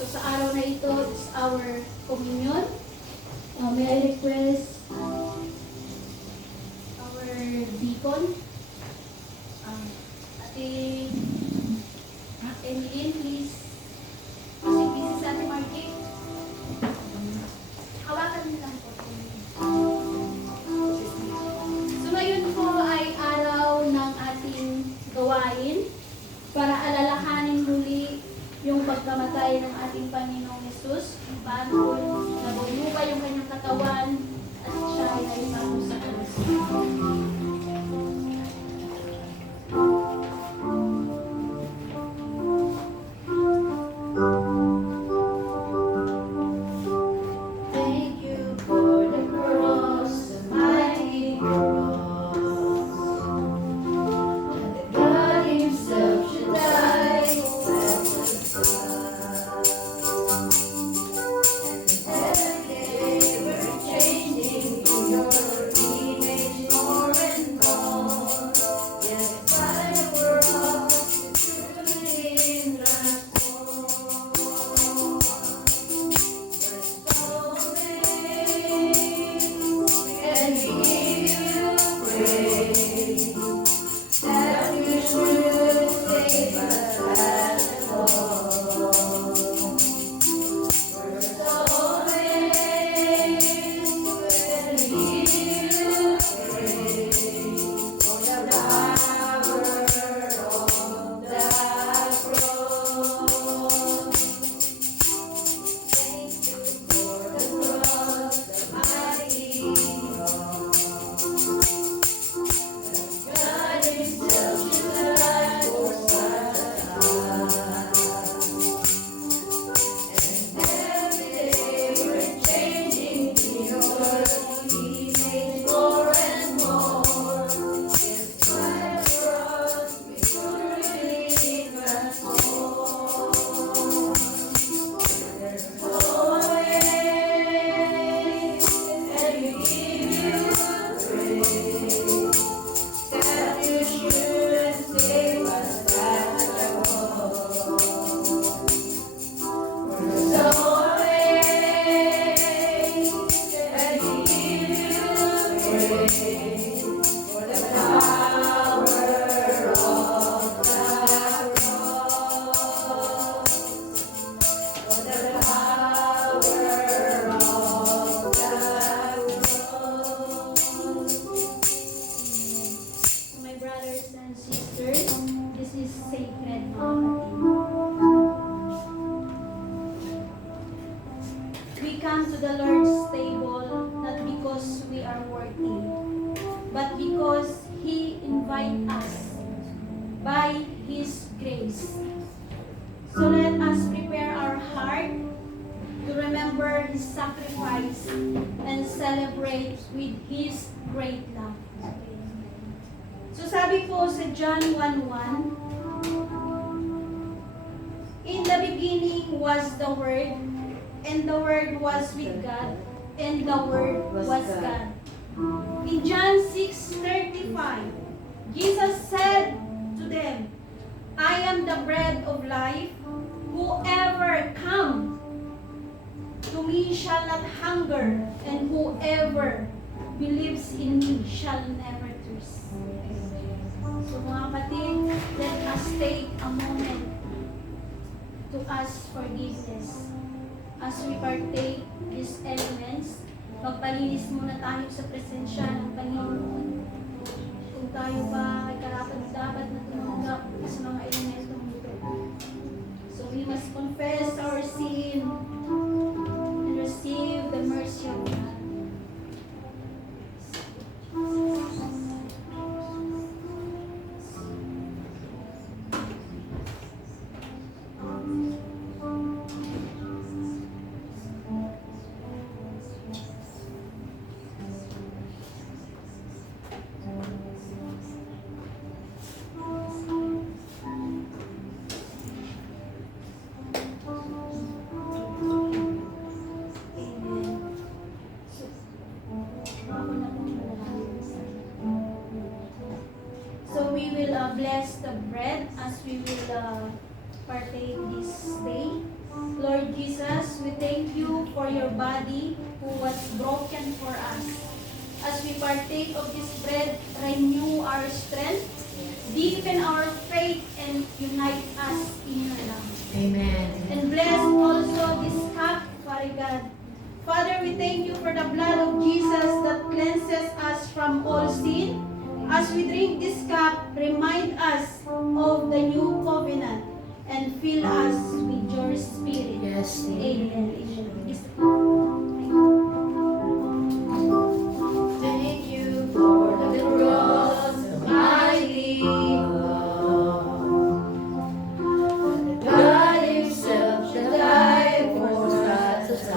So sa araw na ito, is our communion. May I request our deacon, Ate Emilyn, please. Kasi busy sa Ate Margie. Hawakan niyo lang po. So ngayon po ay araw ng ating gawain para alalahanin muli yung pagkamatay ng ating Panginoong Yesus, kung paano nabumuka yung kanyang katawan at siya ay naipako sa krus. Thank you for the cross, the mighty cross. And God Himself should die, set us apart. And every day we're changing to your image more and more. Yes, by the world, truly transformed. And we give you praise that you should save us at all. We're so amazed when we give you praise for the power of that cross. Thank you for the cross, the mighty cross. God Himself should die for such a time. And every day we're changing to your image more and more. Yes, by the cross we truly transform. There's no way, and we give you praise that you should save us at all. We're so amazed, and we give you praise for the power of that cross. For the power of that cross. So my brothers and sisters, this is sacred Mama. We come to the Lord's table not because we are worthy, but because He invites us by His grace. So let us prepare our heart to remember His sacrifice and celebrate with His great love. So sabi po sa John 1:1, in the beginning was the Word, and the Word was with God, and the Word was God. In John 6:35, Jesus said to them, I am the bread of life. Whoever comes to me shall not hunger, and whoever believes in me shall never thirst. So mga kapatid, let us take a moment to ask forgiveness. As we partake these elements, magpalinis muna tayo sa presensya ng Panginoon. Kung tayo ba ay karapat-dapat na tumanggap sa mga elementong ito. So we must confess our sin and receive the mercy of God. So we will bless the bread as we will partake this day. Lord Jesus, we thank you for your body who was broken for us. As we partake of this bread, renew our strength, deepen our faith, and unite us in your love. Amen. And bless also this cup, Father God. Father, we thank you for the blood of Jesus that cleanses us from all sin. As we drink this cup, remind us of the new covenant and fill us with your spirit. Yes, Amen. Thank you for the cross, mighty God. God Himself that died for us.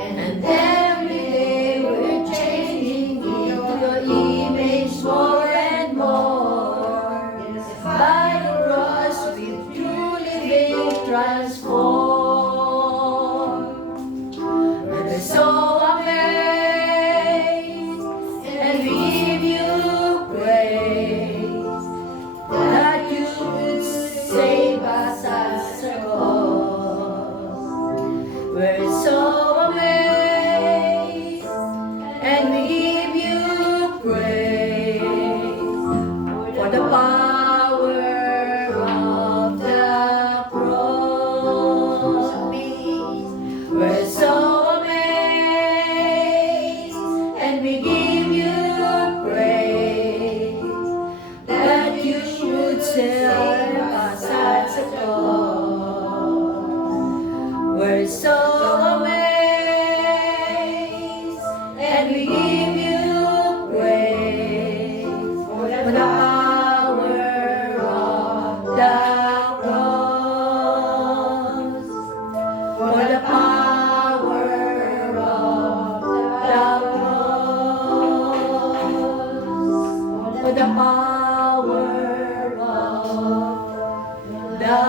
And every day we're changing into your image more and more. By the cross we've truly been transformed. We're so amazed, and we give you praise that you would save us as a cause. We're so amazed, and we give you praise for the power of the cross. We're so amazed, and we give you praise that you should save us as a cause. We're so amazed, and we give you praise for the power of the cross. For the power of the cross. For the power of the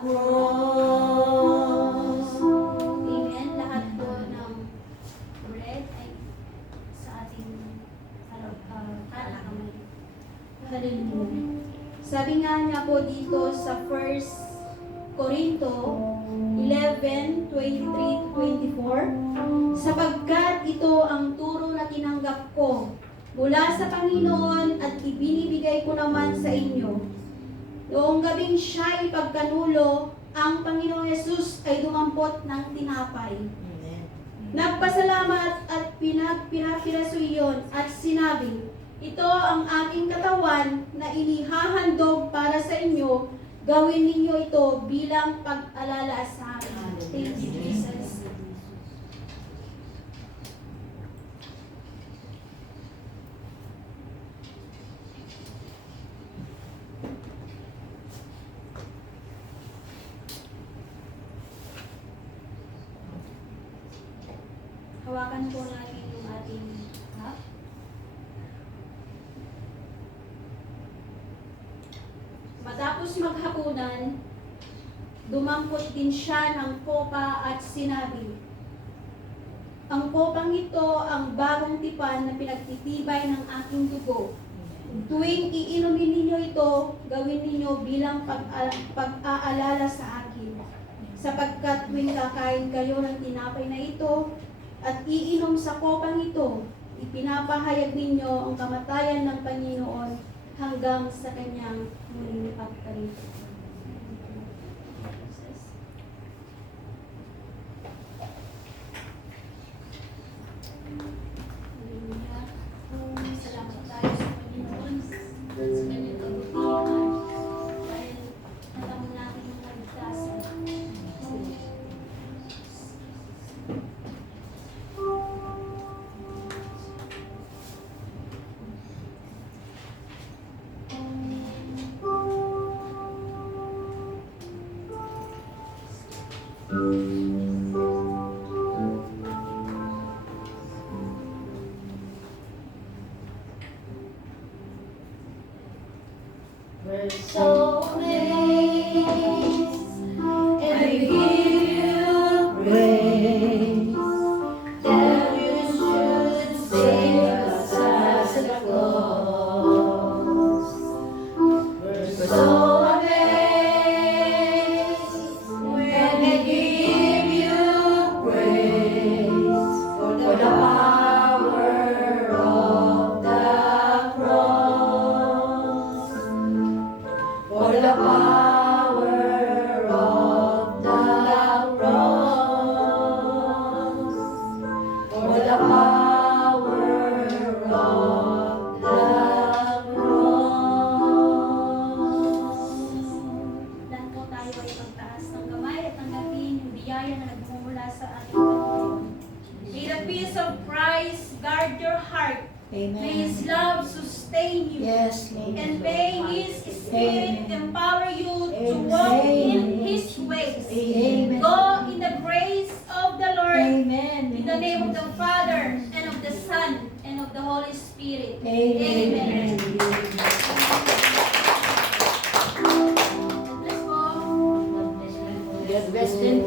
cross. Amen. Lahat po ng bread ay sa ating kamay. Hallelujah. Sabi nga niya po dito sa 1 Corinto 11:23-24, sapagkat ito ang turo na tinanggap ko mula sa Panginoon at ibinibigay ko naman sa inyo. Noong gabing siya'y pagkanulo, ang Panginoong Yesus ay dumampot ng tinapay. Nagpasalamat at pinapiraso iyon at sinabi, ito ang aking katawan na inihahandog para sa inyo. Gawin ninyo ito bilang pag-alala sa akin. Thank you, Jesus. Hawakan po natin yung ating cup. Matapos maghapunan, dumampot din siya ng kopa at sinabi, ang kopang ito ang bagong tipan na pinagtitibay ng aking dugo. Tuwing iinumin ninyo ito, gawin ninyo bilang pag-aalala sa akin. Sapagkat tuwing kakain kayo ng tinapay na ito at iinom sa kopang ito, ipinapahayag ninyo ang kamatayan ng Panginoon hanggang sa kanyang muling pagkarito. Hallelujah. Salamat tayo sa Panginoon sa kanyang kabutihan dahil natamo natin ang kaligtasan. We're so amazed, and we give you praise, that you should save us as a cause. We're so amazed, when we give you praise, for the power of the cross. For the power of the cross, for the power of the cross. Dan po tayo ay pagtaas ng kamay at tanggapin yung biyaya na nagmumula sa ating Panginoon. May the peace of Christ guard your heart. May His love sustain you. Yes, Lord. And may His Spirit empower you to walk in His ways. Amen. Go in the grace of the Lord. Amen. In the name of the Father, and of the Son, and of the Holy Spirit. Amen. God bless po. God bless them